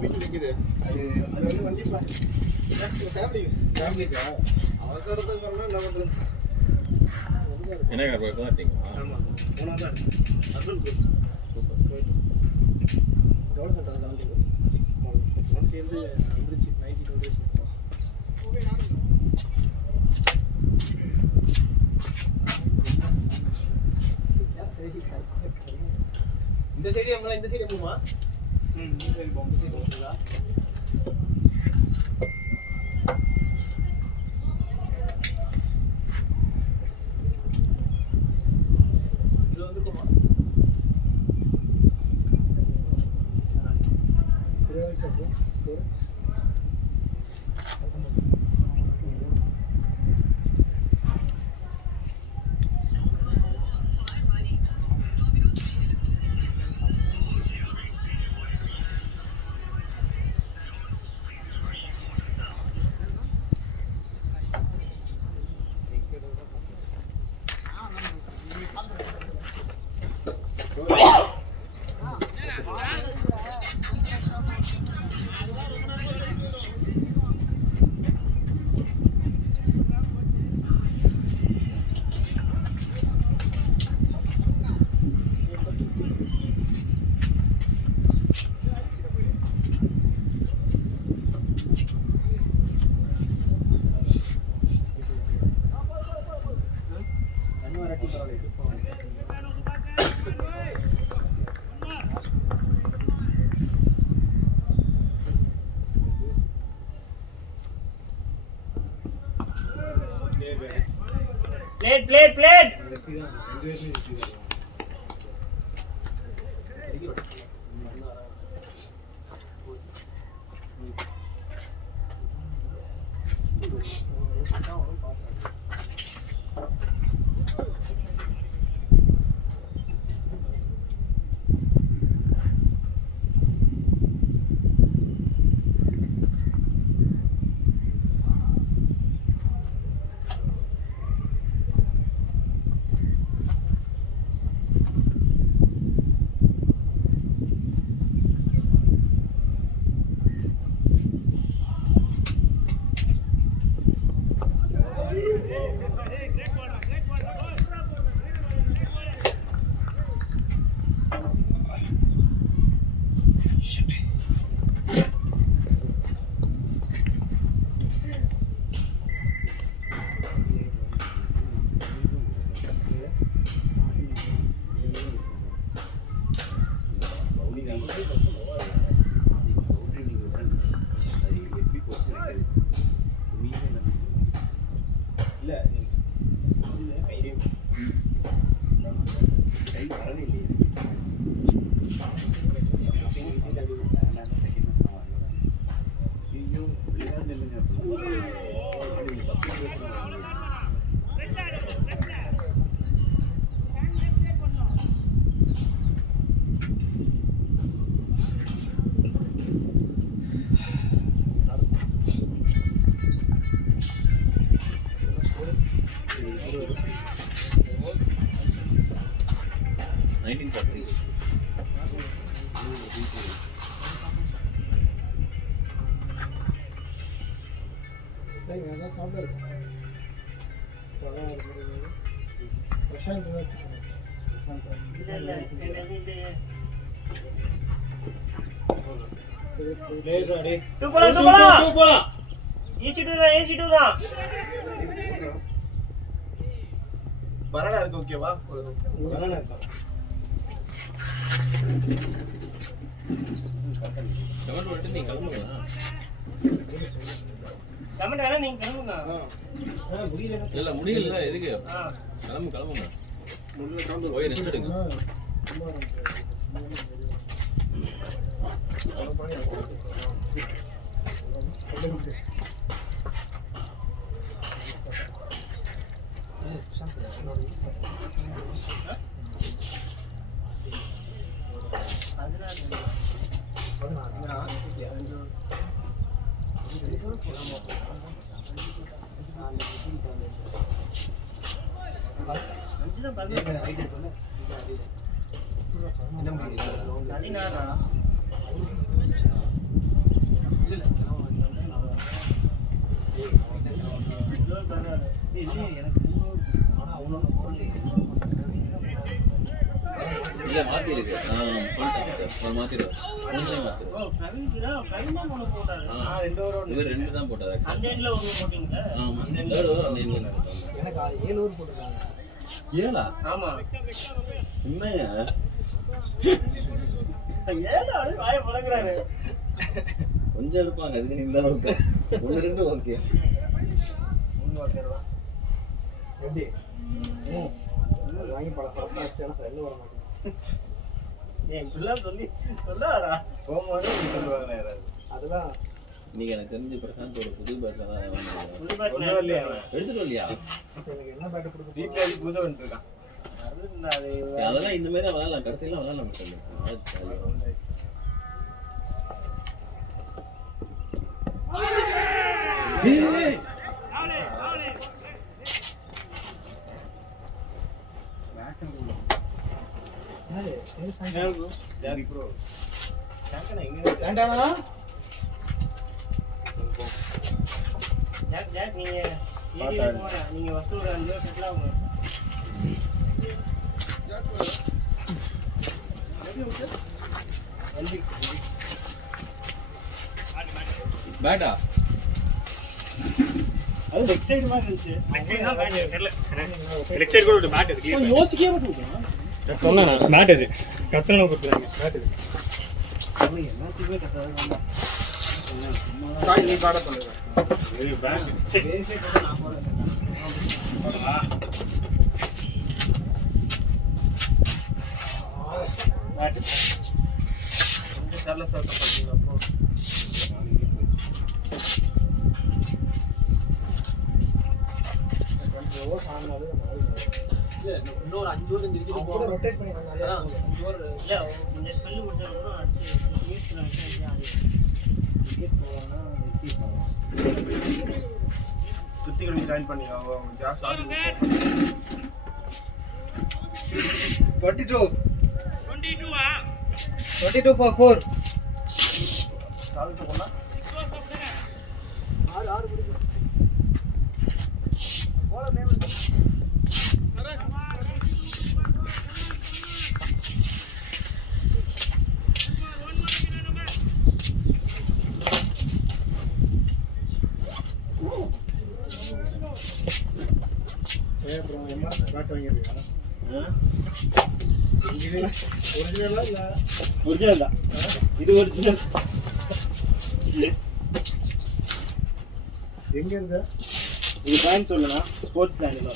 வீட்டு நிற்குது. அது வந்து கண்டிப்பா ஃபேமிலி யூஸ். ஃபேமிலிக்கா அவசரத்துக்கு வரணும், என்ன பண்ணுறது? என்ன கார் தான் இருக்கீங்களா? ஆமாம், போனால் தான் அர்பன் டெவலப் பண்ணுறது வந்து சேர்ந்து வந்துருச்சு 92 days. இந்த சைடு எம்மா, இந்த சைடு எம்மா. இந்த சைடு போங்களா? இது வந்து போமா. Plate. பனானா இருக்கு ஓகேவா? பனானா இருக்கா? கமெண்ட் பண்ணிட்டு நீங்க கிளம்புங்க. இல்ல முடியல எதுக்கு கிளம்புங்க போய் ரெஸ்ட் எடுங்க. இல்ல மாத்தி இருக்கு. மாத்திடுவேன். ரெண்டு தான் போட்டாரு. ஆமா எனக்கு 7 போட்டுருக்காங்க. 7 ஆமா உண்மையா? 7 வாய பழகுறாரு. கொஞ்சம் இருப்பாங்க அதுக்கு நீங்க தான் ஓகே. 1-2 ஓகே. எப்படி? வாங்கி பழக்கம் ஆச்சுன்னா ஃப்ரெண்ட் வர மாட்டேன். ஏன் இப்படிலாம் சொல்லாடா போகும்போது சொல்லுவாங்க யாராவது. அதெல்லாம் நீங்க எனக்கு தெரிஞ்சு பிரசாந்த் ஒரு புது பேட்டை தான் புது பேட் ஒண்ணும் இல்லையா அவன்? எடுத்துட்டு வரலையா? எனக்கு என்ன பேட்டு கொடுக்க வீட்டுல இருந்து பூஜை பண்ணிட்டு இருக்கான். அதெல்லாம் இந்த மாதிரி விளையாடலாம். கடைசியில விளையாடலாம் சொல்லு. வேண்டானா ஜாக் நீங்க நீங்க வசூல் 2 ரூபா செட்டில் ஆகுங்க. பேட்டா அது லெக் சைடு மாதிரி இருந்துச்சு. லெக் சைடு தான் பேட் தெரியல. லெக் சைடு கூட ஒரு பேட் இருக்கு. யோசிக்கவே மாட்டேங்குது. சொன்னேன் நான் பேட் இது கத்தனை கொடுத்துறாங்க பேட் இது. எல்லாத்துக்குமே கட்டாது. சாய் நீ பாட பண்ணுங்க. இது பேட் பேசே கூட நான் போறேன். பேட் கொஞ்சம் சேலஸ் பண்ணீங்க அப்புறம் ஓ சாமனால இன்னொரு 5 ஓவர் இருக்கு. கூட ரொட்டேட் பண்ணி நல்லா 5 ஓவர் இல்ல இந்த ஸ்பெல் முடிஞ்ச அப்புறம் அடுத்து கிரியேட் பண்ணி கிரியேட் போவானா வெட்டி போவானா சுத்திகள் நீ ஜாயின் பண்ணி அவங்க ஜாஸ் ஆடி 22 for 4 கால் போனா 6 குடிக்கு போல நேம் bro எம்மா காட் வாங்கிருக்கீங்க ஒரிஜினலா இல்ல ஒரிஜினல் தான். இது ஒரிஜினல். எங்க இருக்கு இது கோயம்புத்தூர்லனா ஸ்போர்ட்ஸ் லேண்ட்ல.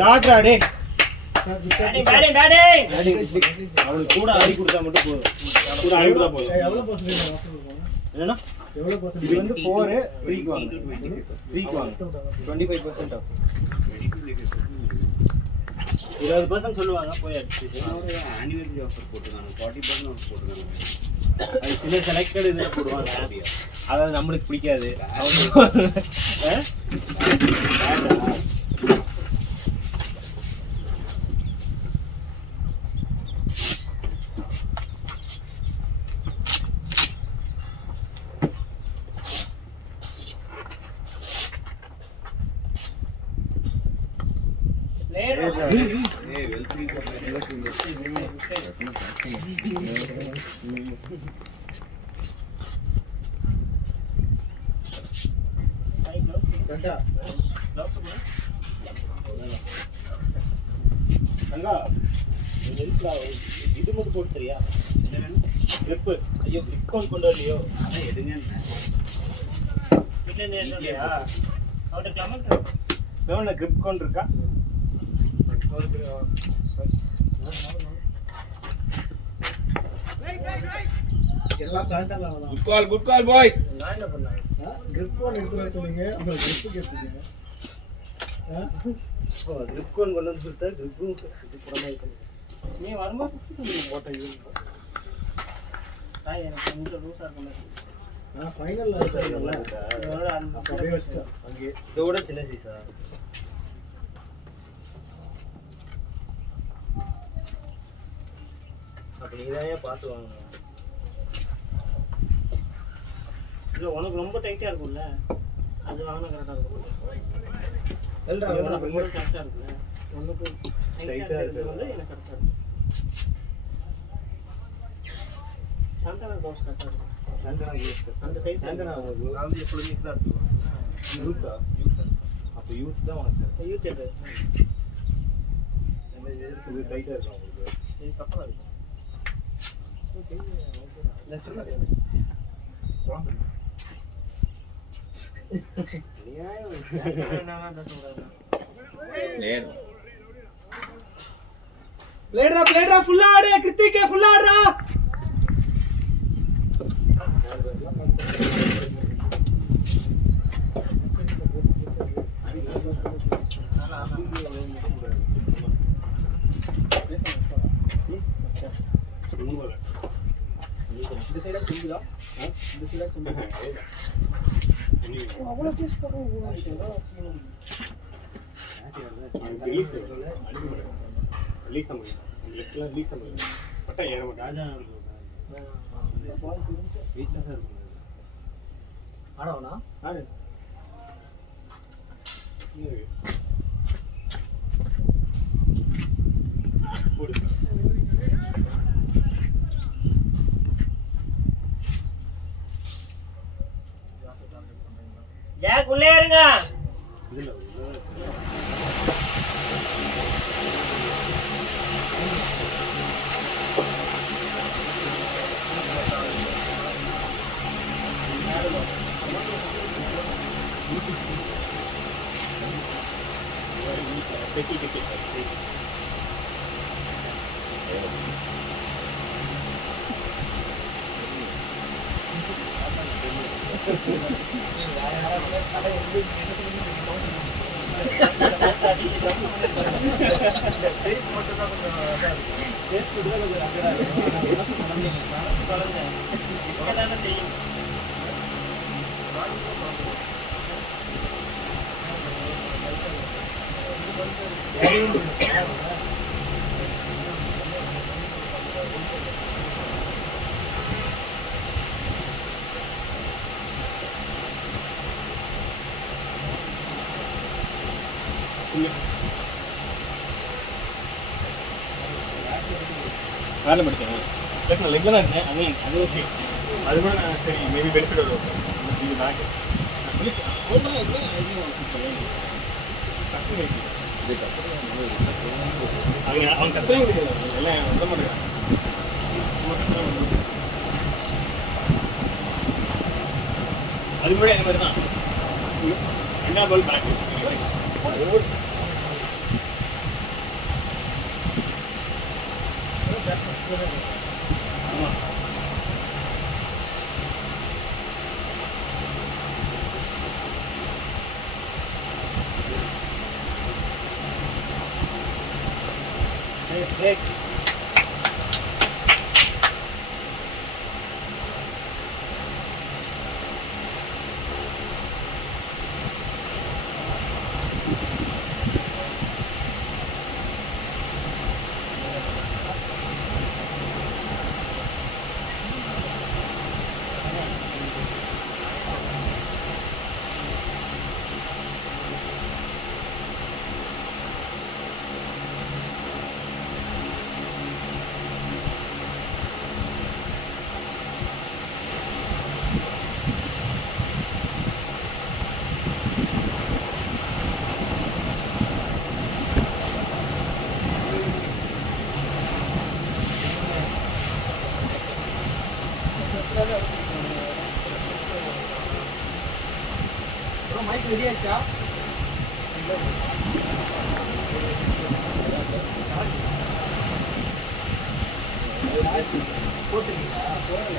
ஷாட்ரா டேய். அவனுக்கு கூட ஆடி கொடுத்தா மட்டும் போதும். கூட அழுகுதா போதும். என்னன்னா இது வந்து 4 3க்கு வாங்க. 3க்கு வாங்க. 25% ஆஃப். 20% சொல்லுவாங்க போய் அடிச்சு. ஆனிவர்சரி ஆஃபர் போட்டுருக்காங்க 40% ஆஃப் போட்டுருக்காங்க. அது சில செலக்டட் இதுல போடுவாங்க. அதாவது நம்மளுக்கு பிடிக்காது. அண்ணா இது மட்டும் போட்டு தெரியா? கிளிப். ஐயோ கிளிப் கொண்டு வரலையோ? அதான் எடுங்க. கிரிப் கொண்டு இருக்கா? எல்லாம் சாண்டல குட் கால் பாய். நான் என்ன பண்ணேன்? கிரிப் கோன் எடுத்து வர சொன்னீங்க. உங்க கிரிப் கேட்டீங்க. கிரிப் கொண்டு வந்து சொல்லிட்டு கிரிப்பும் இது புறமா இருக்கு. நீ வரும்போது போட்டீங்க. எனக்கு கொஞ்சம் லூஸா இருக்கு. ஃபைனல்ல இருக்கறதுல இதோட அப்படியே வச்சுட்டேன். அங்கே இதோட சின்ன சைஸா? அப்ப நீதானே பார்த்து வாங்க. இல்ல உனக்கு ரொம்ப டைட்டா இருக்கும்ல, அது வாங்கினா கரெக்டா இருக்கும். கரெக்டா இருக்குல்ல, உனக்கு டைட்டா இருக்கிறது வந்து எனக்கு கரெக்டா இருக்கும். சாந்தனா க்ளவுஸ் கரெக்டா இருக்கும். சாந்தனா க்ளவுஸ் அந்த சைஸ் சாந்தனா உங்களுக்கு நான் வந்து எப்பொழுதுமே இதுதான் எடுத்துக்குவேன். யூத்தா? அப்போ யூத் தான் உனக்கு யூத் எடு. இது டைட்டா இருக்கும் உங்களுக்கு. இது கரெக்டா இருக்கும். ஓகே நேச்சுரலா பிளேட்ரா ஃபுல்லா ஆடு. கிருத்திகே ஃபுல்லா ஆடுடா. இந்த சைடா சிம்பிளா? இந்த சைடா சிம்பிளா? அவ்வளவு பீஸ் போடுறோம். ரிலீஸ் தான் ரிலீஸ் தான் பட்டா ஏற மாட்டேன். ஆடவனா? ஆடு போடு. ஜாக் உள்ளே இருங்க. இதுல ஃபேஸ் மட்டும் தான் கொஞ்சம் ஃபேஸ் மட்டும் தான் கொஞ்சம் அங்கடா இருக்கு. மனசு குழந்தை இப்பதானே செய்யும். வேலை படித்தேன். ப்ளஸ் நான் லெக்கில் தான் இருந்தேன். அது ஓகே. அது கூட நான் சரி மேபி பெனிஃபிட் வரும். இது பேக் சொல்கிறேன். அவன் கத்துறேன் கிடையாது. எல்லாம் வந்த மாட்டேங்கிறான். அது முன்னாடி அந்த மாதிரி தான். ரெண்டாவது பால் பேக் மைக் ரெடி ஆச்சா? போட்டுருக்கீங்களா? போடல.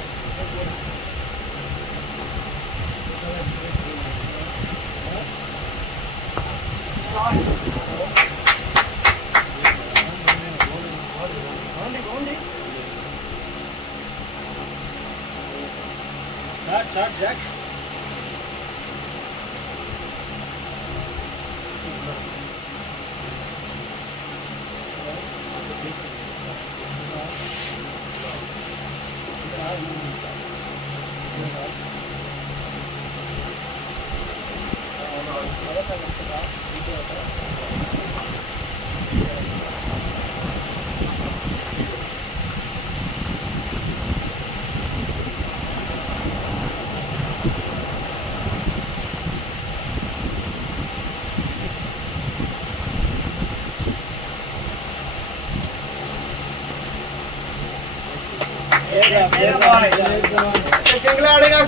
सिंगला आड़ेगा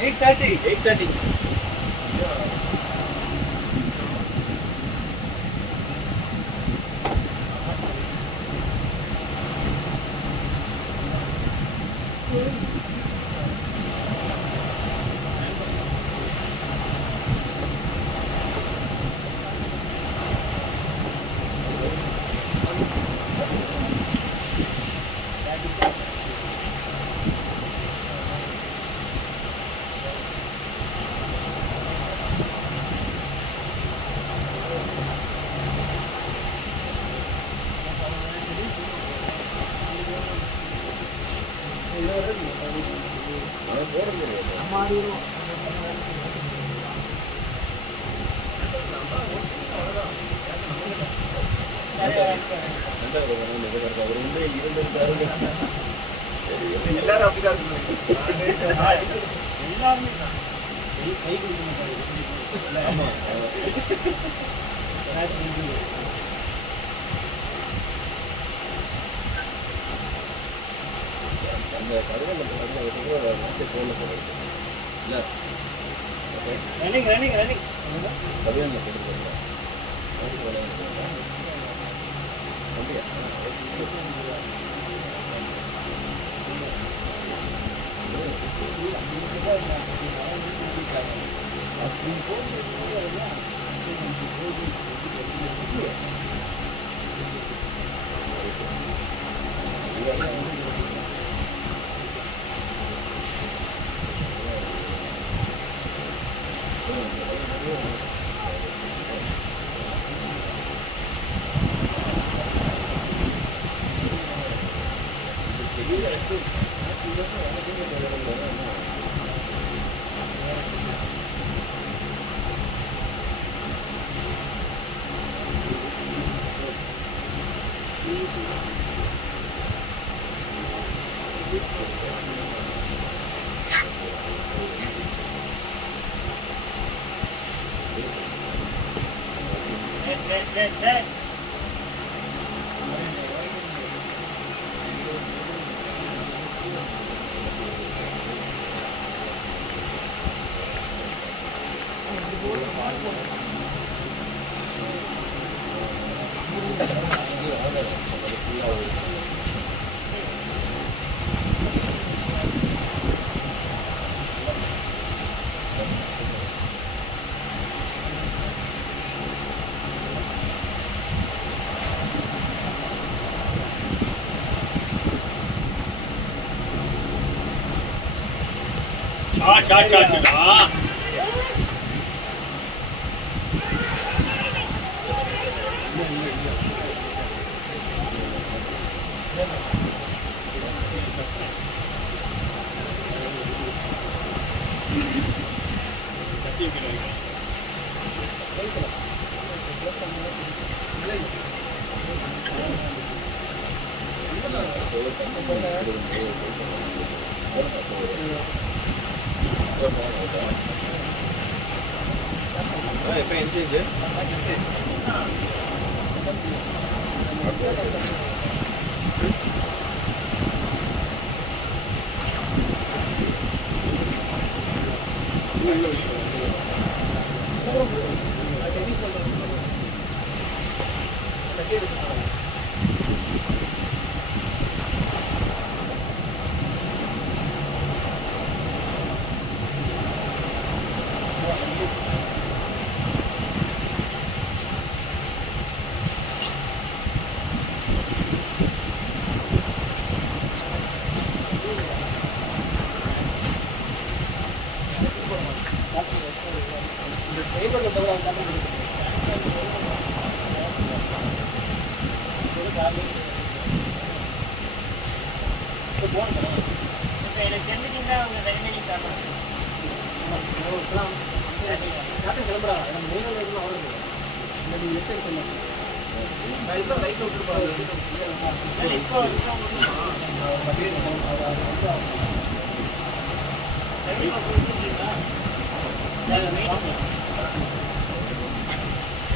एट थर्टी எல்லாரும் அப்படிதான் எல்லாருமே ரன்னிங் Cha. எப்போ என்ஜேஜ் எனக்கு தெரிஞ்சுட்டீங்கன்னா அவங்க தனிமணி காரணம்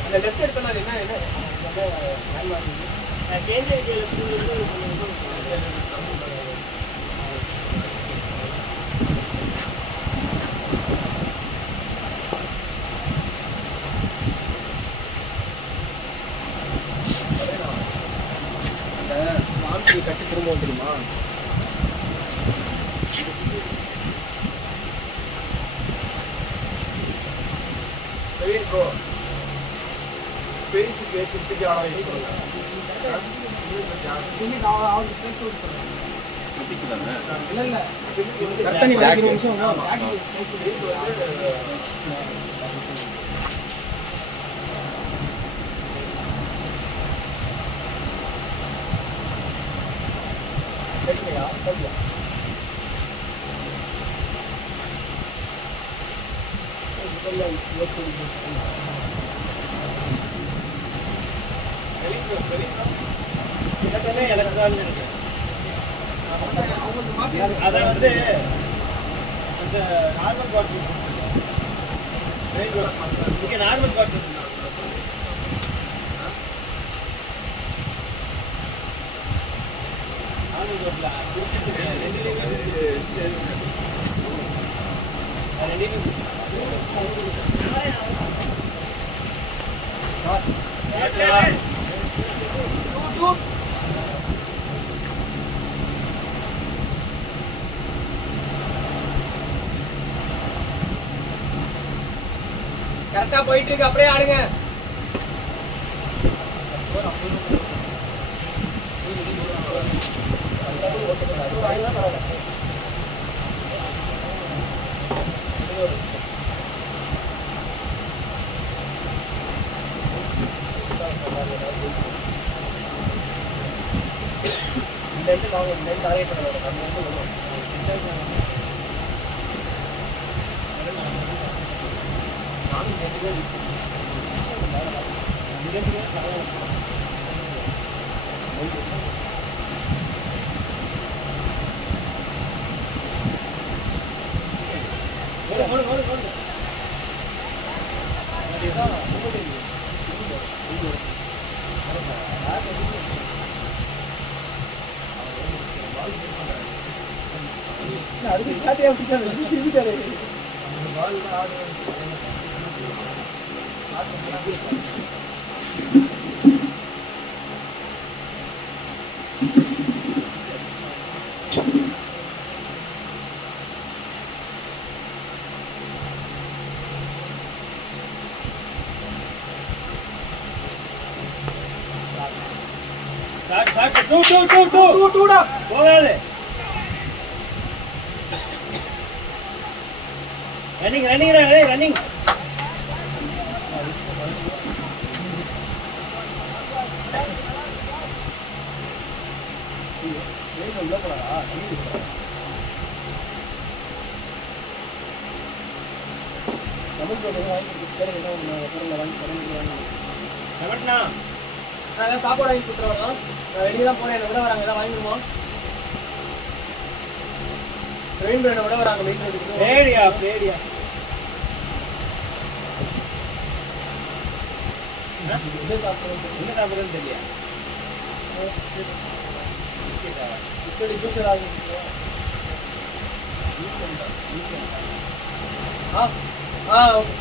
அந்த லெஃப்ட் எடுத்தனா என்ன கட்டி திரும்ப வந்துடுமா பேசிக்கு கிட்டக்கு ஆளாக அதை வந்து அந்த நார்மல் பாட்டில் இங்கே நார்மல் பாட்டில் கரெக்டா போயிட்டு இருக்கு, அப்படியே ஆடுங்க. அடுத்து காட்டியா திரும்பிட்டாரு. போகாது. Running running. சாப்பாடு வாங்கி கொடுத்துருவோம். வெளியே தான் போறேன், விட வராங்க, ஏதாவது வாங்கிடுமா? ட்ரெயின் பண்ண விட வராங்க, வெயிட் பண்ணிட்டு. பேடியா என்ன சாப்பிடுறதுன்னு தெரியல. ஜூஸ் ஏதாவது ஓகே.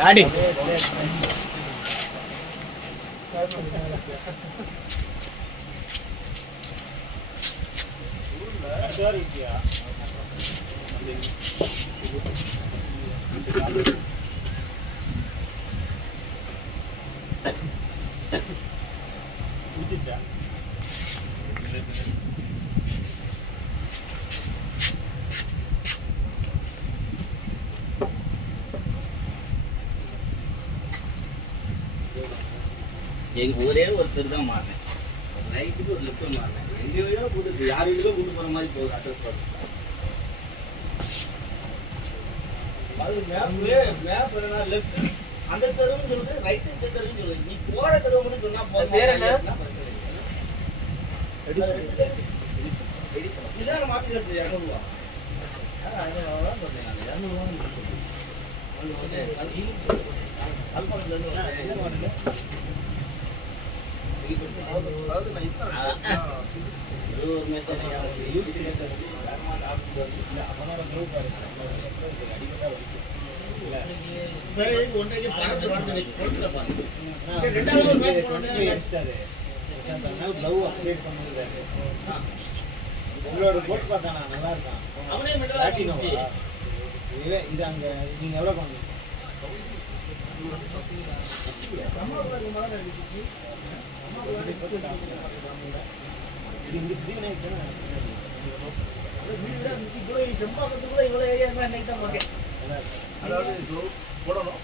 டாடி எங்க ஒரே ஒருத்தர் தான் மாறினேன். ரைட்டுக்கு ஒரு லெஃப்ட் மாறினேன். எங்கேயோ கூட்டு யாரையோ கூட்டு போற மாதிரி போகுது அட்ரஸ் போடுறது. அது மேப் என்ன லெஃப்ட் அந்த தெருவுன்னு சொல்லுது, ரைட் இந்த தெருவுன்னு சொல்லுது. நீ போற தெருவு மட்டும் சொன்னா போதும். வேற என்ன? இதான் மாத்தி எடுத்து 200 ரூபா. 500 ரூபா சொல்றேன் நான். 200 ரூபா அதாவது நான் இப்போ உங்களோட போட் பார்த்தானா நல்லா இருக்கான். அவனே இது அங்க நீங்க எவ்வளவு பண்ணுங்க? அதாவது போடணும்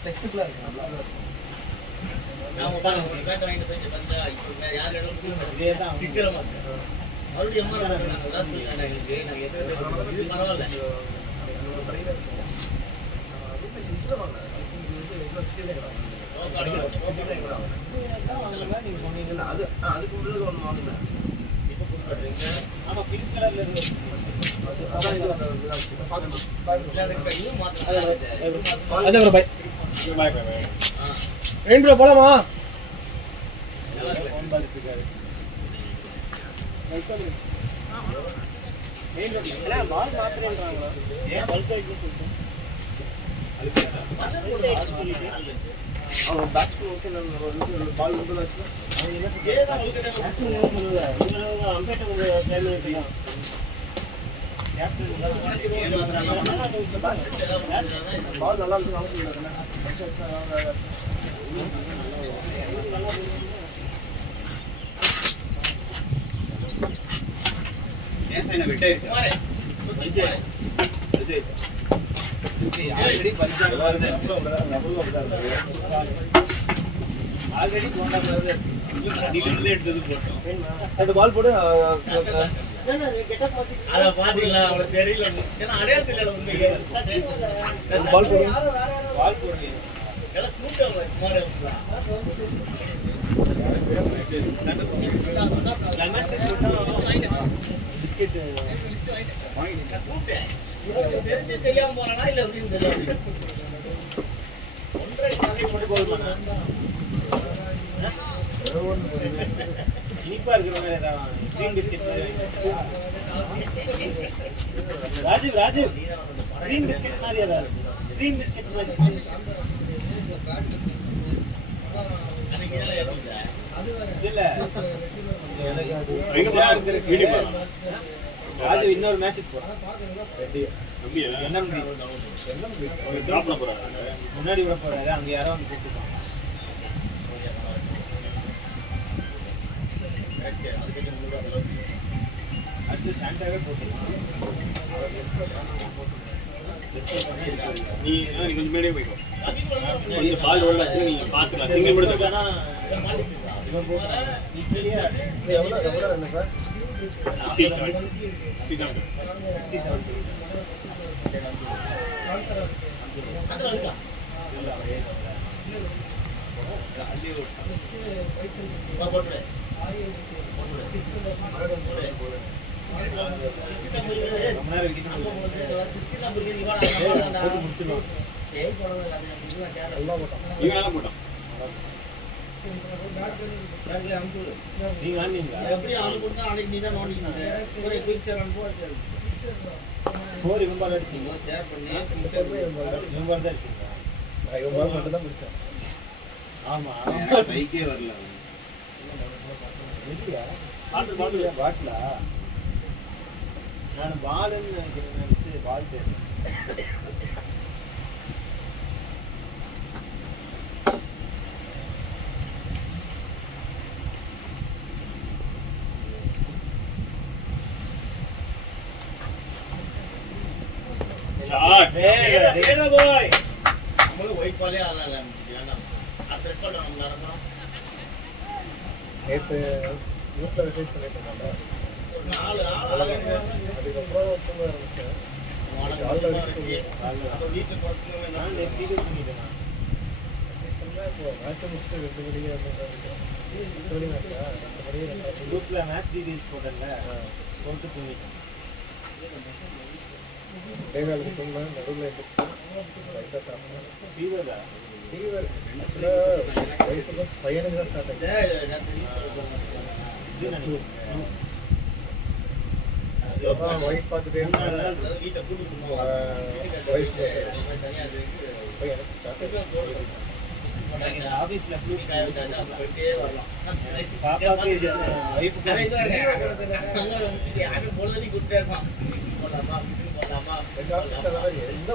ஃப்ளெக்சிபிளா இருக்கு. நான் உட்காந்து ஒரு பேட் வாங்கிட்டு போயிட்டு வந்தா இப்போ யார் இடம் இதே தான் விக்கிரமா மறுபடியும் அம்மா நாங்கள் எங்களுக்கு நாங்கள் எது பரவாயில்ல. அதுக்கு உள்ளது ஒன்று வாங்கினேன். இப்போ புது கட்டுறீங்க. ஆமா பிரிக்கல அதான் இது பார்த்து அதான் bro, bye. பாய் பாய் பாய். ரெண்டு ரூபா போலாமா? பால் மாத்திரன்றாங்களா? ஏன் பல்க் ஆயிடுச்சுன்னு சொல்லிட்டு அவங்க பேட்ஸ்மேன் ஓகே நான் பால் வந்து பால் நல்லா இருக்கு அவசியம் இல்லை பால் போடு அத பாத்தீங்களா அவளுக்கு தெரியல ஏன்னா அடையாளத்துல உண்மையே பால் போடு எல்லாம் கூட்டம் குமார் பிஸ்கெட் கூப்பிட்டேன் தெரிஞ்சு தெரியாம போறானா இல்ல அப்படின்னு தெரியல இனிப்பா இருக்கிற மாதிரி ஏதாவது க்ரீம் பிஸ்கெட் மாதிரி ராஜீவ் க்ரீம் பிஸ்கெட் மாதிரி ஏதாவது க்ரீம் பிஸ்கெட் மாதிரி இல்ல எங்க போற வீடியோ போறோம். ராஜீவ் இன்னொரு மேட்சுக்கு போறான் நம்பியா என்ன அவர் டிராப்ல போறாரு. முன்னாடி விட போறாரு அங்க யாரோ வந்து கூப்பிட்டுப்பாங்க அடுத்து சாண்டாவே போட்டுச்சு நீ கொஞ்சம் முன்னாடியே போய்க்கோ. கொஞ்சம் பால் ரோல் ஆச்சு நீங்க பாத்துக்கலாம். சிங்கிள் மட்டும் ஆனா இவன் போறான் நீ கிளியா எவ்வளோ ரன் சார் 67 ரொம்ப நேரம் விக்கெட் முடிச்சிருவான் இவன் நல்லா போட்டான். நீங்க ஆனீங்களா எப்படி ஆளு கொடுத்தா அன்னைக்கு நீ தான் நோண்டிக்கிட்டு ஒரு குயிக் சேவன் போட்டு ஃபோர் இவன் பால் அடிச்சீங்க ஷேர் பண்ணி இவன் பால் தான் அடிச்சீங்க இவன் பால் மட்டும் தான் பிடிச்சேன் ஆமா ஸ்ட்ரைக்கே வரல. இல்லையா பாட்டிலா நான் பாலுன்னு நினைச்சு பால் தேவை ஷாட். போய் நம்மளும் ஒயிட் பாலே ஆடல வேண்டாம் அந்த ரெட் பால் நம்ம நடந்தோம் நேற்று குரூப்பில் மெசேஜ் பண்ணிட்டு இருந்தாங்க நாலு ஆள் அதுக்கப்புறம் தூங்க ஆரம்பிச்சேன் வீட்டுல பார்த்து நான் நெட் சீரியஸ் பண்ணிட்டேன் மெசேஜ் பண்ணால் இப்போ மேட்ச்சை முடிச்சுட்டு 2 மணிக்கு 2 மணி மேட்ச்சா 2 மணி 2 குரூப்ல மேட்ச் டீடைல்ஸ் போட்டேன்ல போட்டு தூங்கிட்டேன் டேகாலுக்கு தூங்கினேன் நடுவில் எடுத்து லைட்டாக சாப்பிட்டேன் ஃபீவரா ஃபீவர் ஆக்சுவலாக ஒய்ஃபுக்கு பையனுக்கு தான் ஸ்டார்ட் ஆகிடுச்சு இது நினைக்கிறேன் அதுக்கப்புறம் ஒய்ஃப் பார்த்துட்டே வீட்டை கூட்டிட்டு ஒய்ஃப் தனியா எனக்கு ஸ்டார்ட் ஆபீஸ்ல போயிட்டே வரலாம் பாப்பாக்கு வைஃப்க்கு யாரும் பொழுதுனி கூப்பிட்டே இருப்பான் போடலாமா ஆபீஸ்க்கு போடலாமா எந்த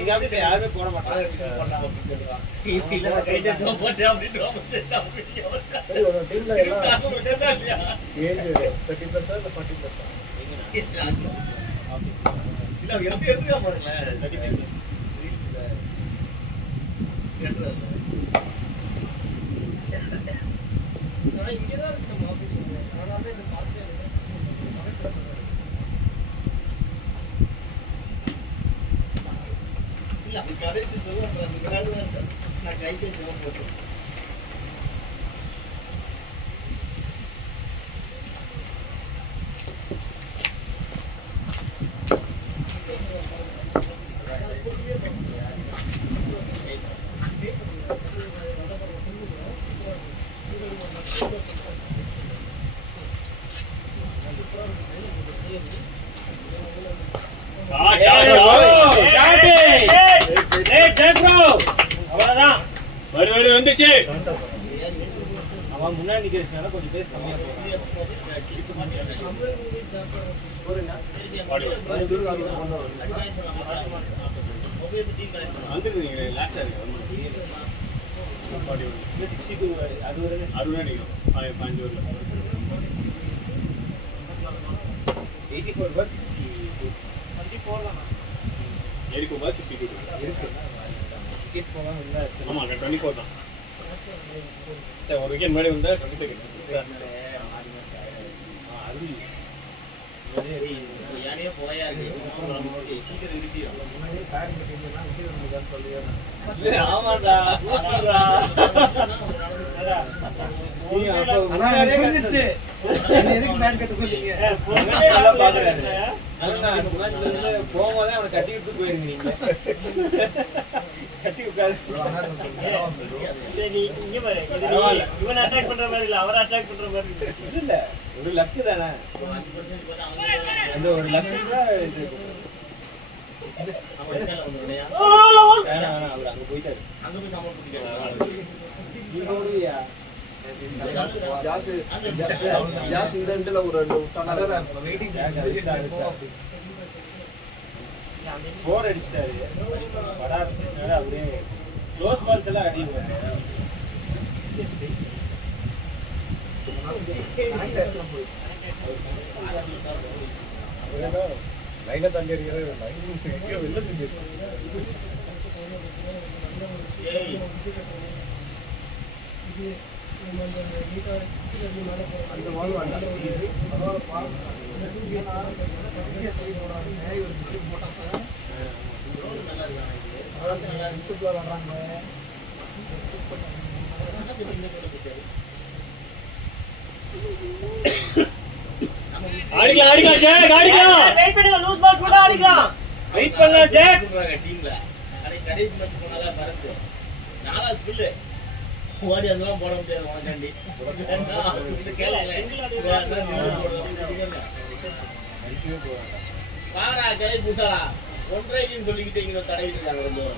இங்க அப்படி யாருமே போட மாட்டாங்க டீம்ல எல்லாம் ஏஜ் 30 ப்ளஸ் இல்லை 40 ப்ளஸ் அவ்வளவுதான் வந்துச்சு. அவன் முன்னாடி நிக்கிறதுனால கொஞ்சம் பேச கம்மியா வந்துருக்கீங்க லாஸ்டா இருக்கு. அது ஒரு 60 நினைக்கிறோம். 5 ஊர்ல 84 பர் 62 24 தான். 62 இருக்கு. டிக்கெட் போகாம இருந்தா ஆமா 24 தான். ஒரு வீக்கெண்ட் முன்னாடி வந்தா 25 கிடைச்சு. அருள் யாரையோ போயா சீக்கிரம் இருட்டிடும். ஆமாடா சூப்பர்டா. புரிஞ்சிருச்சு. என்ன எதுக்கு பேண்ட் கட்ட சொன்னீங்க? நல்லா பாக்குறாரு. போகும்போதே அவனை கட்டி விட்டு போயிருங்க நீங்க. கட்டி உட்காரு. நீ இங்க பாரு. இவன் அட்டாக் பண்ற மாதிரி இல்ல, அவரை அட்டாக் பண்ற மாதிரி இருக்கு. இல்ல ஒரு லக்கு தானே. அந்த ஒரு லக்கு தான் இது. அவர் அங்க போயிட்டாரு. அங்க போய் சாமான் குடிக்கிறாங்க. நீ போடுவியா? ஜாஸ் இந்த எண்ட்ல ஒரு 2 விட்டானா போர் அடிச்சிட்டாரு. படா இருந்துச்சு அப்படியே க்ளோஸ் பால்ஸ் எல்லாம் அடிக்குவாங்க. லைனை தள்ளி அடிக்கிறது லைன் வெளில தள்ளி அந்த வால் அடிக்கலாம் அடிக்கலாம் ஜெக் அடிக்கலாம். வெயிட் பண்ணுங்க, லூஸ் பால் கூட அடிக்கலாம். வெயிட் பண்ணலாம் ஜெக். டீம்ல கடைசி மேட்ச் போனாதான் பரத்து 4வது ஸ்பில் ஓடி அதெல்லாம் போட முடியாது உனக்காண்டி. பாடா கடை பூசாடா 1.5 சொல்லிக்கிட்டு இங்க தடவிட்டு இருக்காங்க கொஞ்சம்.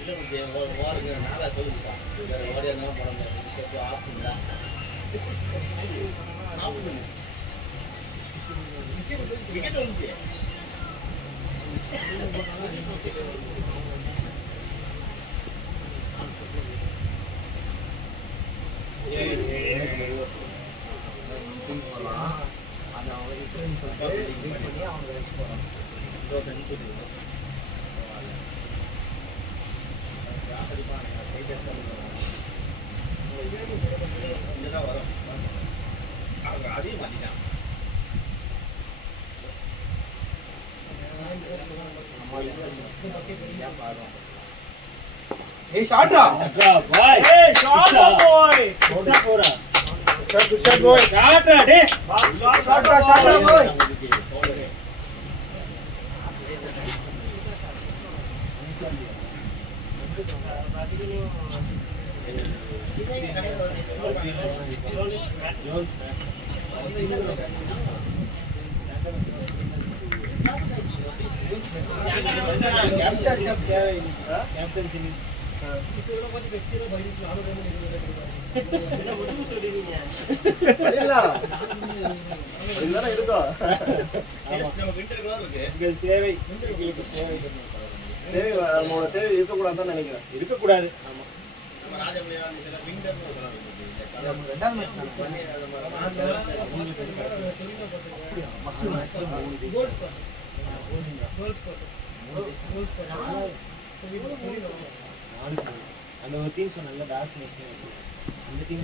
இல்ல ஓடுங்க 4 சொல்லுங்கப்பா. வேற ஓடி அதெல்லாம் போட முடியாது. ஆஃப் பண்ணா விக்கெட் வந்துச்சு. அதையும் மாத்திட்டான். ஏய் ஷாட்ரா. பாய் ஏய் ஷாட் பாய். போடா. ஷாட் பாய் ஷாட்ரா டே. ஷாட்ரா ஷாட்ரா போய். இருக்கக்கூடாதுன்னு நினைக்கிறேன். இருக்கக்கூடாது. நம்ம ராஜபிள்ளையா சில விங்கர் ரெண்டாவது மேட்ச் தான். அந்த ஒரு டீம் நல்ல டார்க் மேட்ச். அந்த டீம்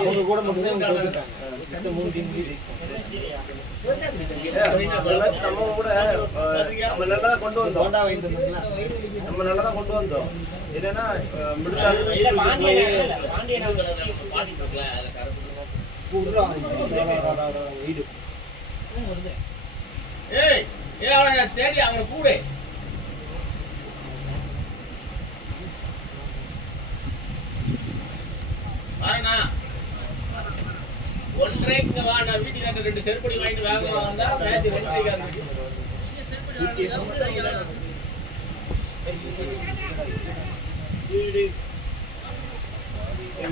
அவங்க கூட மட்டும் தான் தோத்துட்டாங்க. மத்த 3 டீம் நம்ம கூட நம்ம நல்லா தான் கொண்டு வந்தோம் போண்டா வாங்கிட்டு வந்தீங்களா? நம்ம நல்லா தான் கொண்டு வந்தோம் என்னன்னா இல்ல பாண்டியன் பாட்டிட்டு இருக்கல அதுல கரெக்ட் வீடு ஏய் ஏய் அவனை தேடி அவனை கூடு பாருண்ணா ஒன்றரைக்கு வா நான் வீட்டுக்கு 2 செருப்படி வாங்கிட்டு வாங்க வந்தா மேட்ச் 2:30 ஆகுது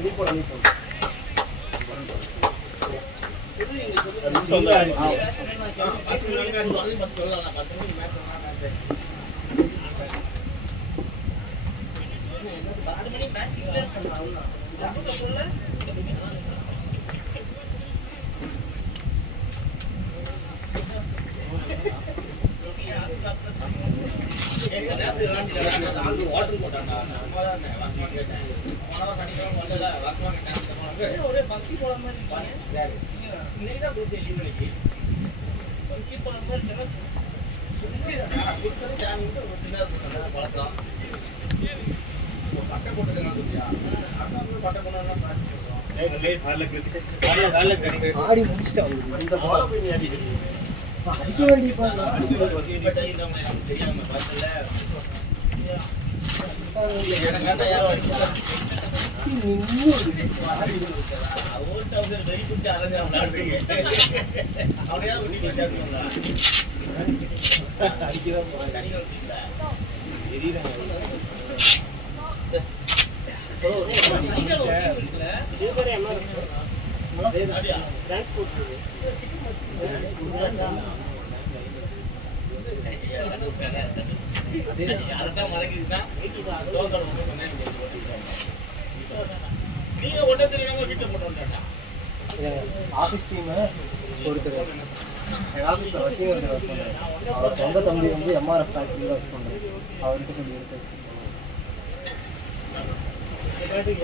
நீ போட வாட்டர் போட்டாண்டா ஒரே பக்கி போட மாதிரி இன்னைக்குதான் போட்டு 7 மணிக்கு பக்கி போட மாதிரி பழக்கம் பட்டை போட்டு பட்டை போனா ஆடி முடிச்சிட்டா இந்த பால் போய் நீ அடிக்க அடிக்க வேண்டிய தெரியாம பார்த்தல எனக்கு யாரும் வெறி குடிச்சு அரைஞ்சு விளையாடுறீங்க அவனையா வீட்டுக்கு வச்சாருங்களா நீங்க ஒட்ட தெரியாம வீட்டுல போட்டு வந்துட்டா ஆஃபீஸ் டீம் ஒருத்தர் எங்கள் ஆஃபீஸில் வசீம் ஒருத்தர் ஒர்க் பண்ணுறாரு. அவர் சொந்த தம்பி வந்து எம்ஆர்எஃப் ஃபேக்ட்ரியில் ஒர்க் பண்ணுறாரு. அவர்கிட்ட சொல்லி எடுத்து பேட்டிங்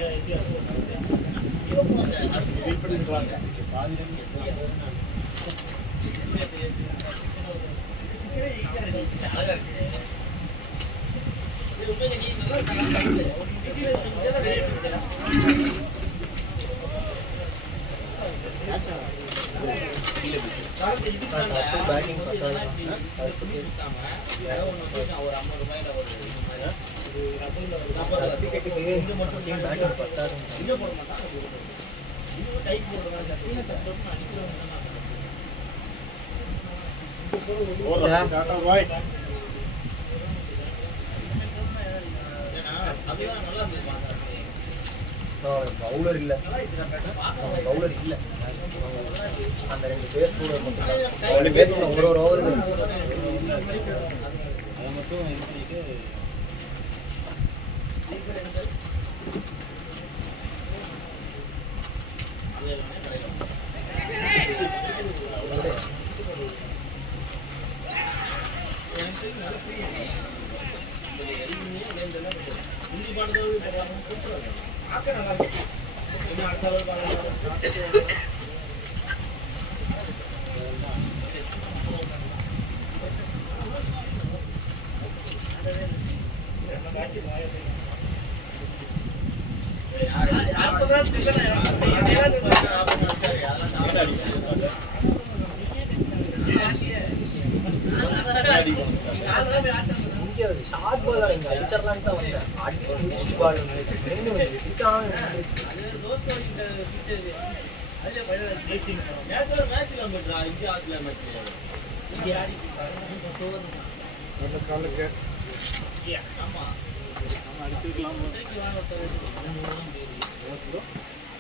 இங்கே மட்டும் டீம் பேட்டிங் பத்தாது. பவுலர் இல்லை, பவுலர் இல்லை, அந்த 2 பேஸ் பவுலர் மட்டும் 2 பேஸ் ஒரு ஓவர் அதை மட்டும் இது பண்ணிட்டு இங்கே ஷார்ட் பால் தான் இங்கே அடிச்சிடலான்னு தான் வந்தேன். அடிச்சு முடிச்சுட்டு பால்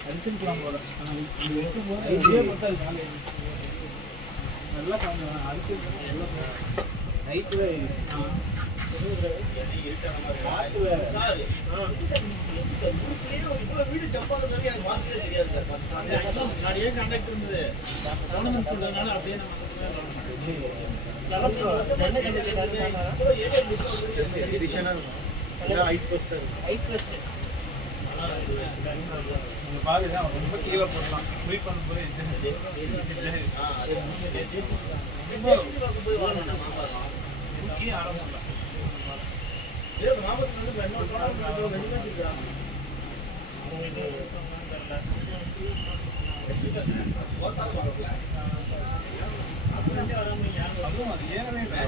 அடிச்சிருக்கலாம் போல. நல்லா நைட்டு வீடு சப்பாத்து தெரியாது சார். நிறைய கண்டக்ட் இருந்தது கவர்மெண்ட் சொல்றதுனால அப்படியே நீங்க பாருங்க, அவன் ரொம்ப கீழே போடலாம். ஸ்வீப் பண்ணும்போது போய் வாங்க மாப்பாங்க வெளியே ஆரம்பம் அதுவும் அது ஏறவே இல்லை.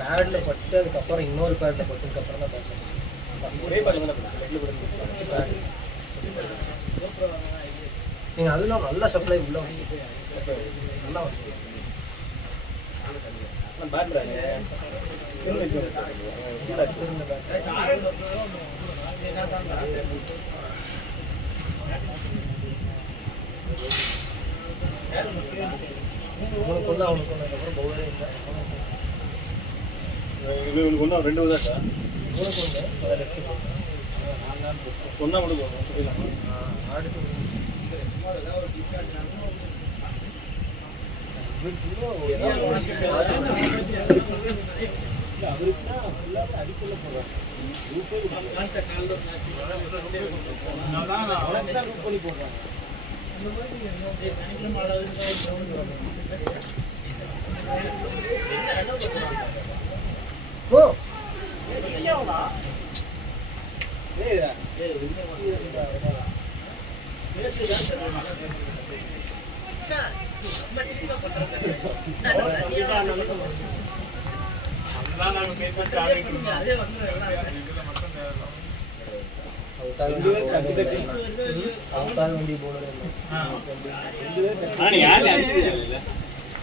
பேட்ல பட்டு அதுக்கப்புறம் இன்னொரு பேட்ல பட்டதுக்கு அப்புறம் தான் பார்த்தேன். நீங்க அதெல்லாம் நல்ல சப்ளை உள்ள நல்லா உனக்கு ஒன்று அவனுக்கு ஒன்று அதுக்கப்புறம் பவுலரே இல்லை. இவனுக்கு ஒன்று 2 தான் சார். உனக்கு ஒன்று அதை லெஃப்ட் சொன்னா மட்டும் போதும். ஆடுக்கு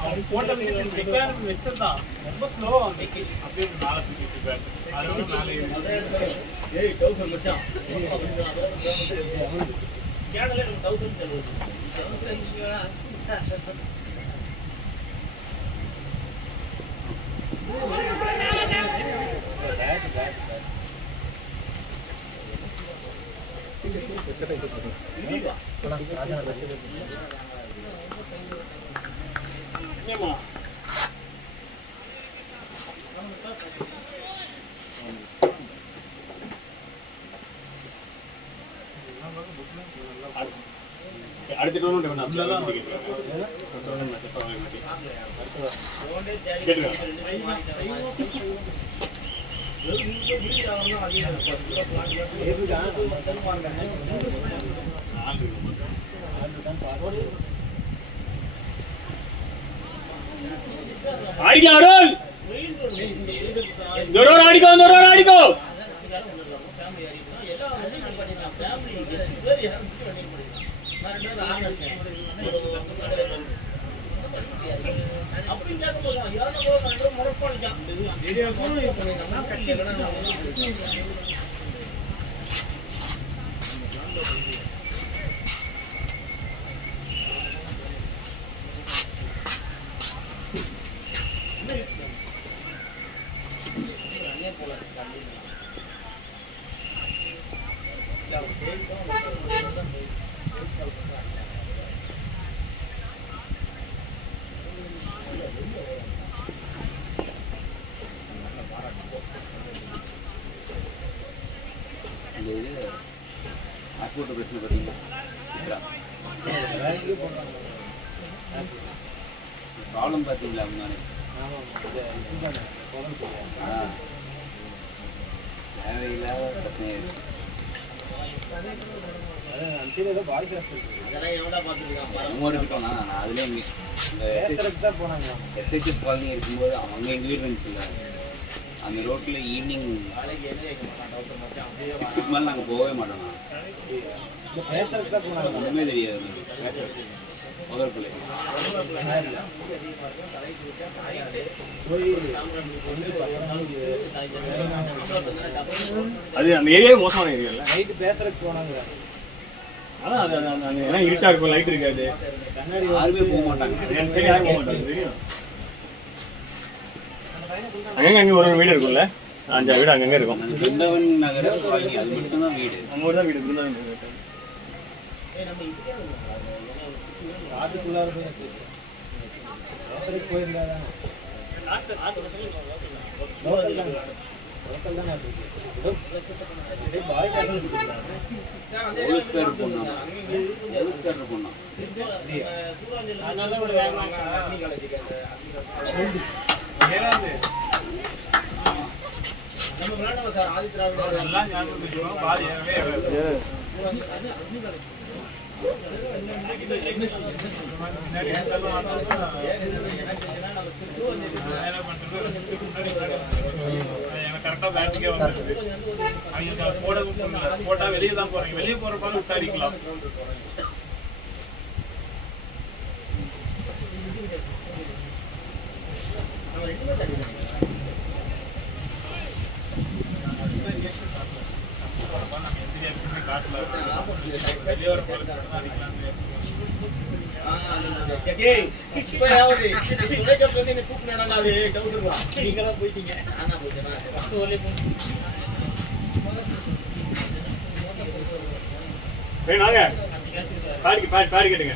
அவன் போட்ட வச்சிருந்தான் ரொம்ப ஸ்லோவா வந்துச்சு. அப்படியே நாளை சுத்திட்டு அதோட நாளை அடுத்த டோர்னமெண்ட் அடிக்கலாம் அருள் ஜோரோர் அடிக்கோ ஆட்போட்ட பிரச்சனை பார்த்தீங்களா ப்ராப்ளம் பார்த்தீங்களா முன்னாடி தேவையில்லாத பிரச்சனை இருக்கட்டும். நான் அதுலேயே இந்த எஸ்ஹெச்எஸ் காலனி இருக்கும்போது அவங்க எங்கள் வீடு இருந்துச்சுல்ல, அந்த ரோட்டில் ஈவினிங் 6க்கு மேலே நாங்கள் போகவே மாட்டோம். ஒன்றுமே தெரியாது பேசுறது. முதல் பிள்ளை அது அந்த ஏரியாவே மோசமான ஏரியா இல்ல. நைட்டு பேசுறதுக்கு போனாங்க. அதான் அது அங்க ஏன்னா இருட்டா இருக்கும், லைட் இருக்காது, யாருமே போக மாட்டாங்க. என் சைடு யாரும் போக மாட்டாங்க தெரியும். அங்கங்க ஒரு வீடு இருக்கும்ல, 5 வீடு அங்கங்க இருக்கும். பிருந்தாவன் நகர காலனி அது மட்டும் தான் வீடு. அங்க ஒரு தான் வீடு பிருந்தாவன் வீடு. அதுக்குள்ளார போயிருந்தாங்க. போலீஸ்காரர் பொண்ணா ஏழாவது நம்ம விளையாடுவோம் சார். ஆதி திராவிட எல்லாம் ஞாபகம் வச்சுக்கணும். பாதி ஏறவே போட்டா வெளியே தான் போறீங்க. வெளியே போறப்பாக விட்டாரிக்கலாம். பாடி கேட்டுங்க.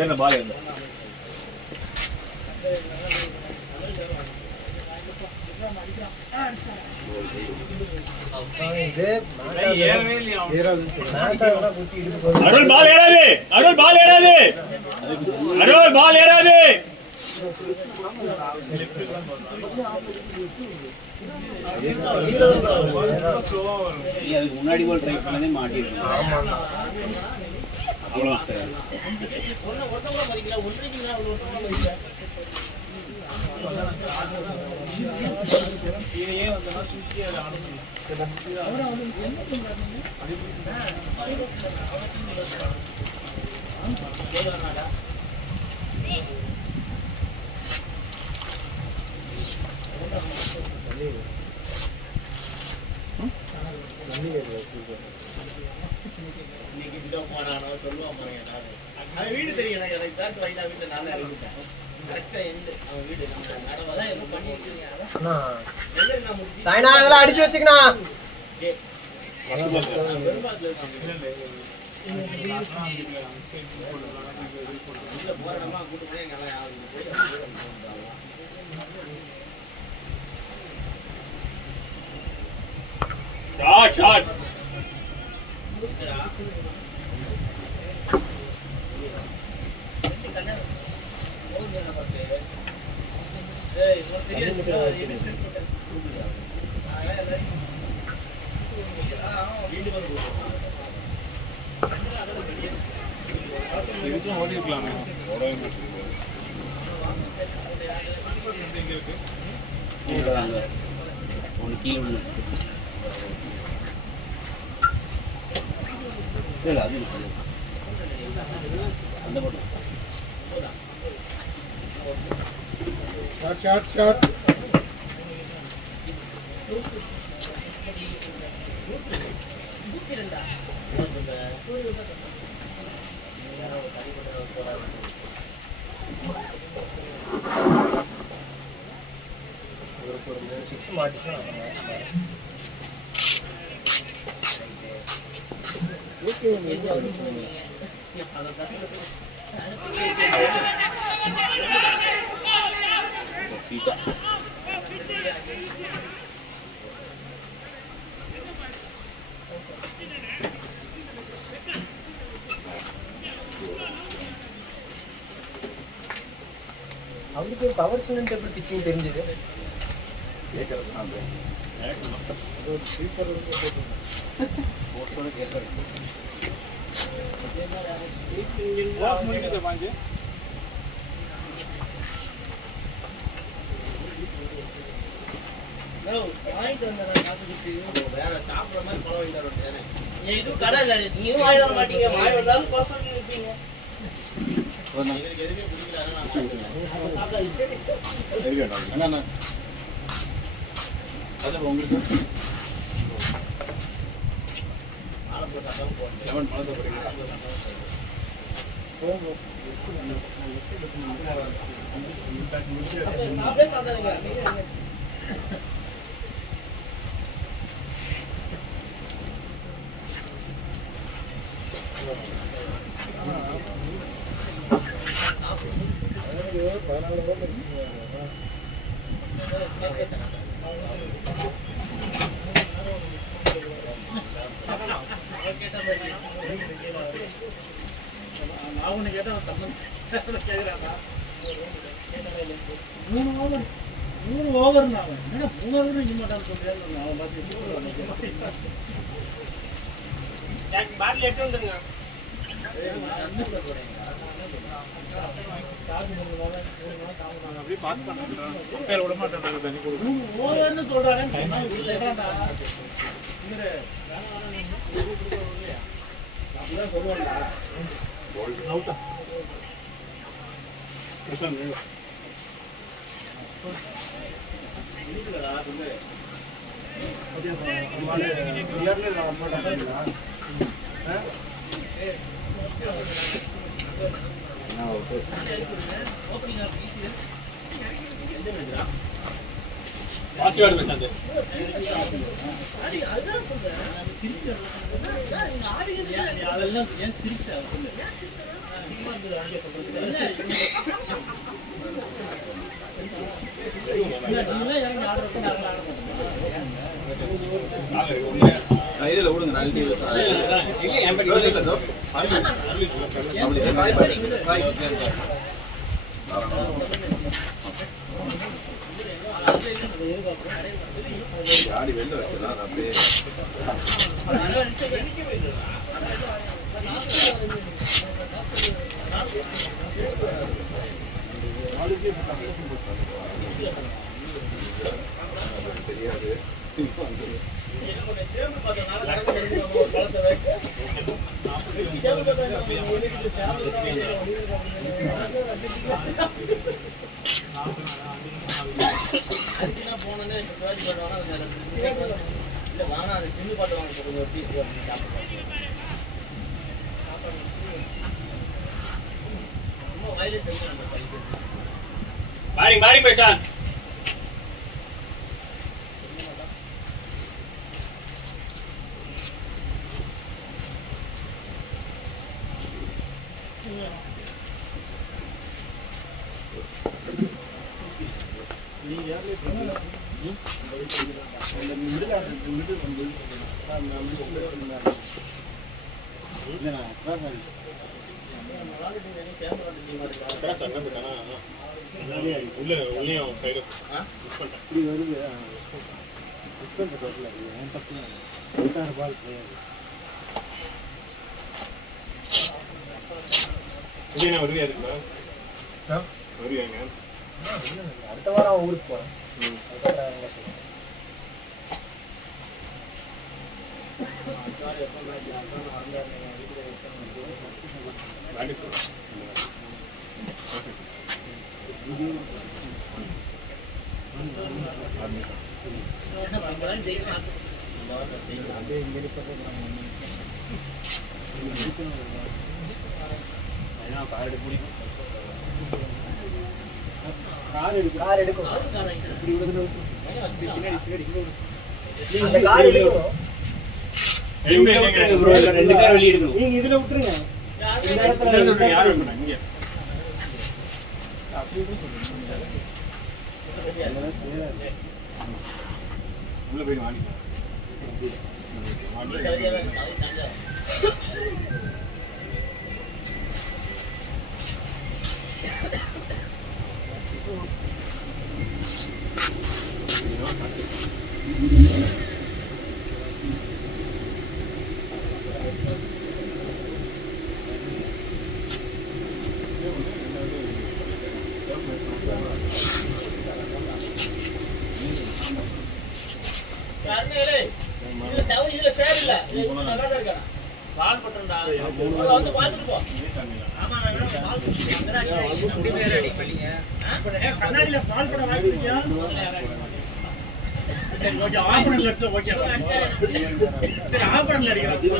ஏன் பால் ஏன் அருள் பால் ஏறாது, அருள் பால் ஏறாது, அருள் பால் ஏறாது. அதுக்கு முன்னாடி போல் ட்ரை பண்ணதே மாட்டிருக்கோம். அவ்வளோ சார் வீடு தெரியும் எனக்கு தாட்டு வைனா வீட்டுல நானே இருக்கேன். சாய்னா அதெல்லாம் அடிச்சு வச்சுக்கணா. ஷாட் ஓடி இருக்கலாமே. ஒன்று கீழே ஒன்று இல்லை அது அந்த போட்டோம். ஷாட் ஒரு 6 மாட்டிச்சுன்னா ஓகே. அதை கற்றுக்கிட்டு அவருக்கு பவர் ஸ்டூடெண்ட் எப்படி பிச்சிங் தெரிஞ்சது? வாங்கிட்டு வந்தேன் காத்துக்கிட்டு வேற சாப்பிட்ற மாதிரி பழம் வாங்கிட்டு வர ஏன் இதுவும் கடை இல்லை நீயும் வாங்கிட்டு வர மாட்டீங்க வாங்கி வந்தாலும் கோசம் சொல்லி நிற்பீங்க எனக்கு எதுவுமே பிடிக்கல நான் அண்ணா அது உங்களுக்கு மாலை போட்டாலும் போட்டேன் லெமன் மனசை போடுறீங்களா? சாப்பிட்டே சாப்பிடாதீங்க நான் ஒன்று கேட்டேன் தம்மன் கேட்குறாப்பா 3 ஓவர் நான் என்ன 3 ஓவர் இங்க மாட்டான்னு சொல்றேன் அவன் பார்த்து பாட்டில் எடுத்து வந்துருங்க. அப்படியே பாஸ் பண்ணுறேன் பேர் விட மாட்டேன் தண்ணி கொடுக்கும் ஓவர்னு சொல்றானே அப்படிதான் சொல்லுவாங்க வாசிவாடு பேசாது அதெல்லாம் ஏன் சிரிச்சா இதில் விடுங்க ஆடி வெளில வச்சிடலாம் அப்படியே தெரியாது அதுக்குன்னா போனோன்னே சிவாஜி பாட்டு இல்லை வேணா அது சின்ன பாட்டு வாங்க சொல்லுங்க ரொம்ப வயலட் நம்ம பாடி பேசான் வருவியா இருக்குமா வருவியாங்க அடுத்த வாரம் ஊருக்கு போறேன். கார் எடுக்கும். அந்த கார் எடுக்கும். ரெண்டு கார் வெளியே எடுக்கணும். நீங்க இதுல விட்டுருங்க. யாரும் பண்ண இங்க உள்ள போய் வாங்கிக்கலாம் இதுல சேர் இல்ல நல்லா தான் இருக்கா வால் பண்றடா வந்து பாத்துட்டு போ ஆமா நான் வால் பண்ணீங்க கண்ணாடியில பால் படம் வாங்கிட்டியா சரி ஓகே ஆபரன்ல அடிச்சா ஓகே சரி ஆபரன்ல அடிக்கலாம்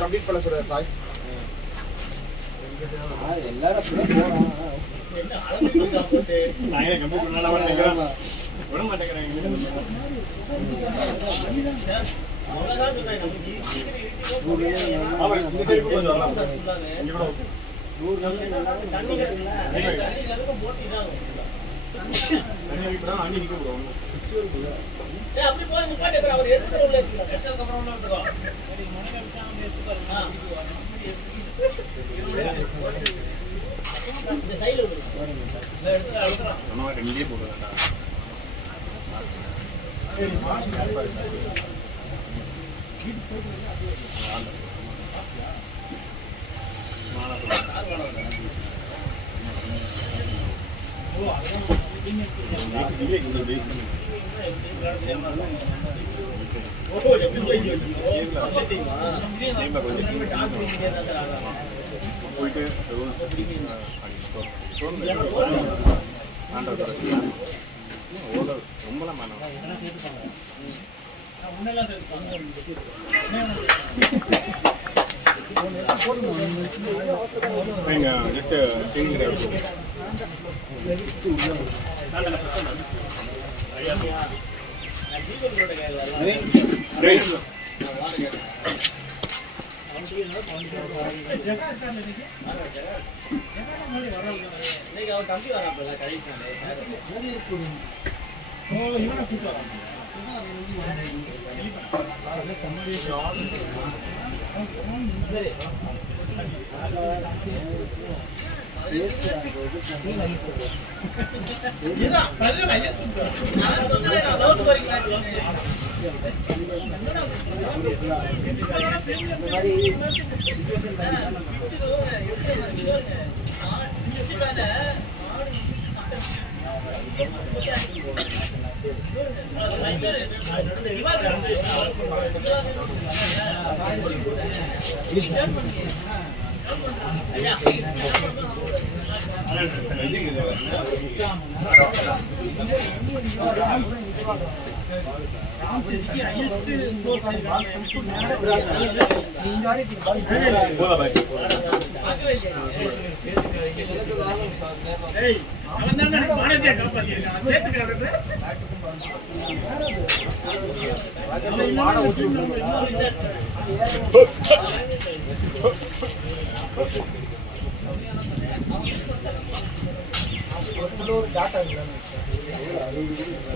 கம்ப்ளீட் பண்ண சொல்ற சாய் எல்லாரும் நான் கம்ப்யூட்டர் நல்லா பண்ணிக்கிறேன் விட மாட்டேங்கிறாங்க அப்படி போய் முக்காட்டே அவர் எடுத்து உள்ள எடுத்ததுக்கு அப்புறம் உள்ள எடுத்துக்கோ இந்த சைடுல நம்ம ரெண்டே போடுறதா போயிட்டு ரொம்பலாம் ஜஸ்ட் தம்பி வராப்பல கழிச்சாலே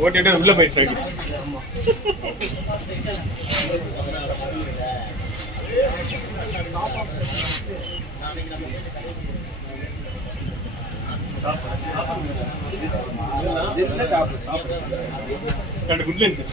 ஓட்டிட்டு உள்ள போயிட்டு சைடு ரெண்டு குட்ல இருக்கு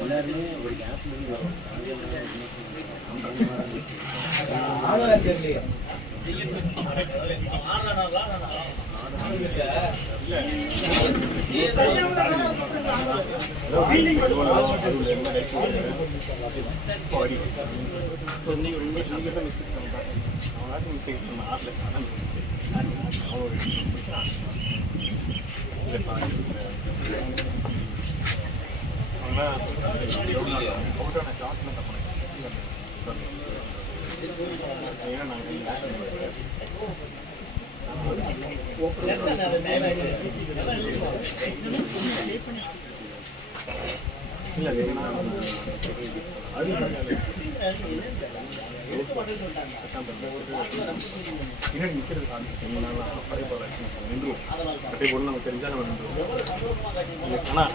எல்லாருமே ஒரு கேப்ல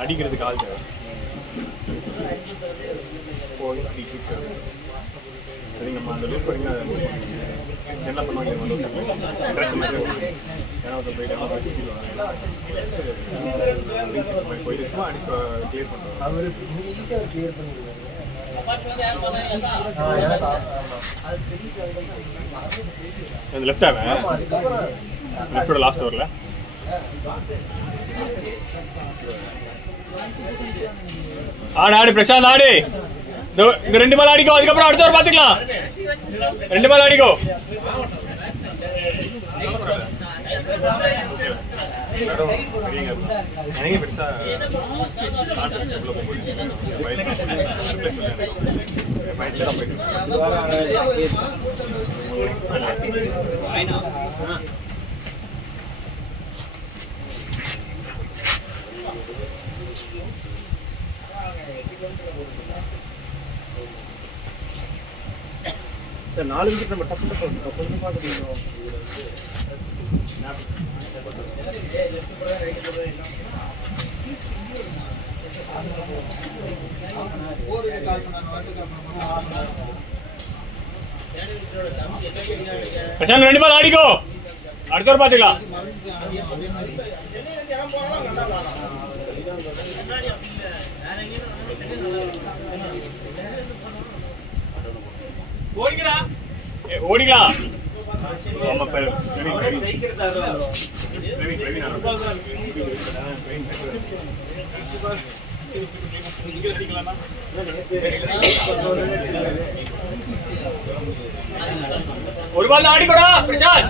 அடிக்கிறதுக்கு ஆள் தேவை சரி நம்ம அந்த லூஸ் பண்ணி என்ன பண்ணுவாங்க போயிட்டு சும்மா கிளியர் பண்ணுறோம். அவர் ஈஸியாக கிளியர் பண்ணிடுவாரு. லெஃப்ட் ஆவேன் லெஃப்டோட லாஸ்ட் ஓவரில் ஆடு பிரசாந்த் ஆடு. இந்த 2 பால் அடிக்கோ, அதுக்கப்புறம் அடுத்த ஒரு பார்த்துக்கலாம். 2 பால் அடிக்கோ. எனக்கு பெருசா சார் 4 விக்கெட் நம்ம டப்பு டப்பு கொஞ்சம் பார்க்க முடியும். பிரசாந்த் 2 பால் ஆடிக்கோ, அடுத்த ஒரு பார்த்துக்கலாம். ஓடிக்கலாம். ஒரு பால் ஆடிக்கோடா பிரசாந்த்.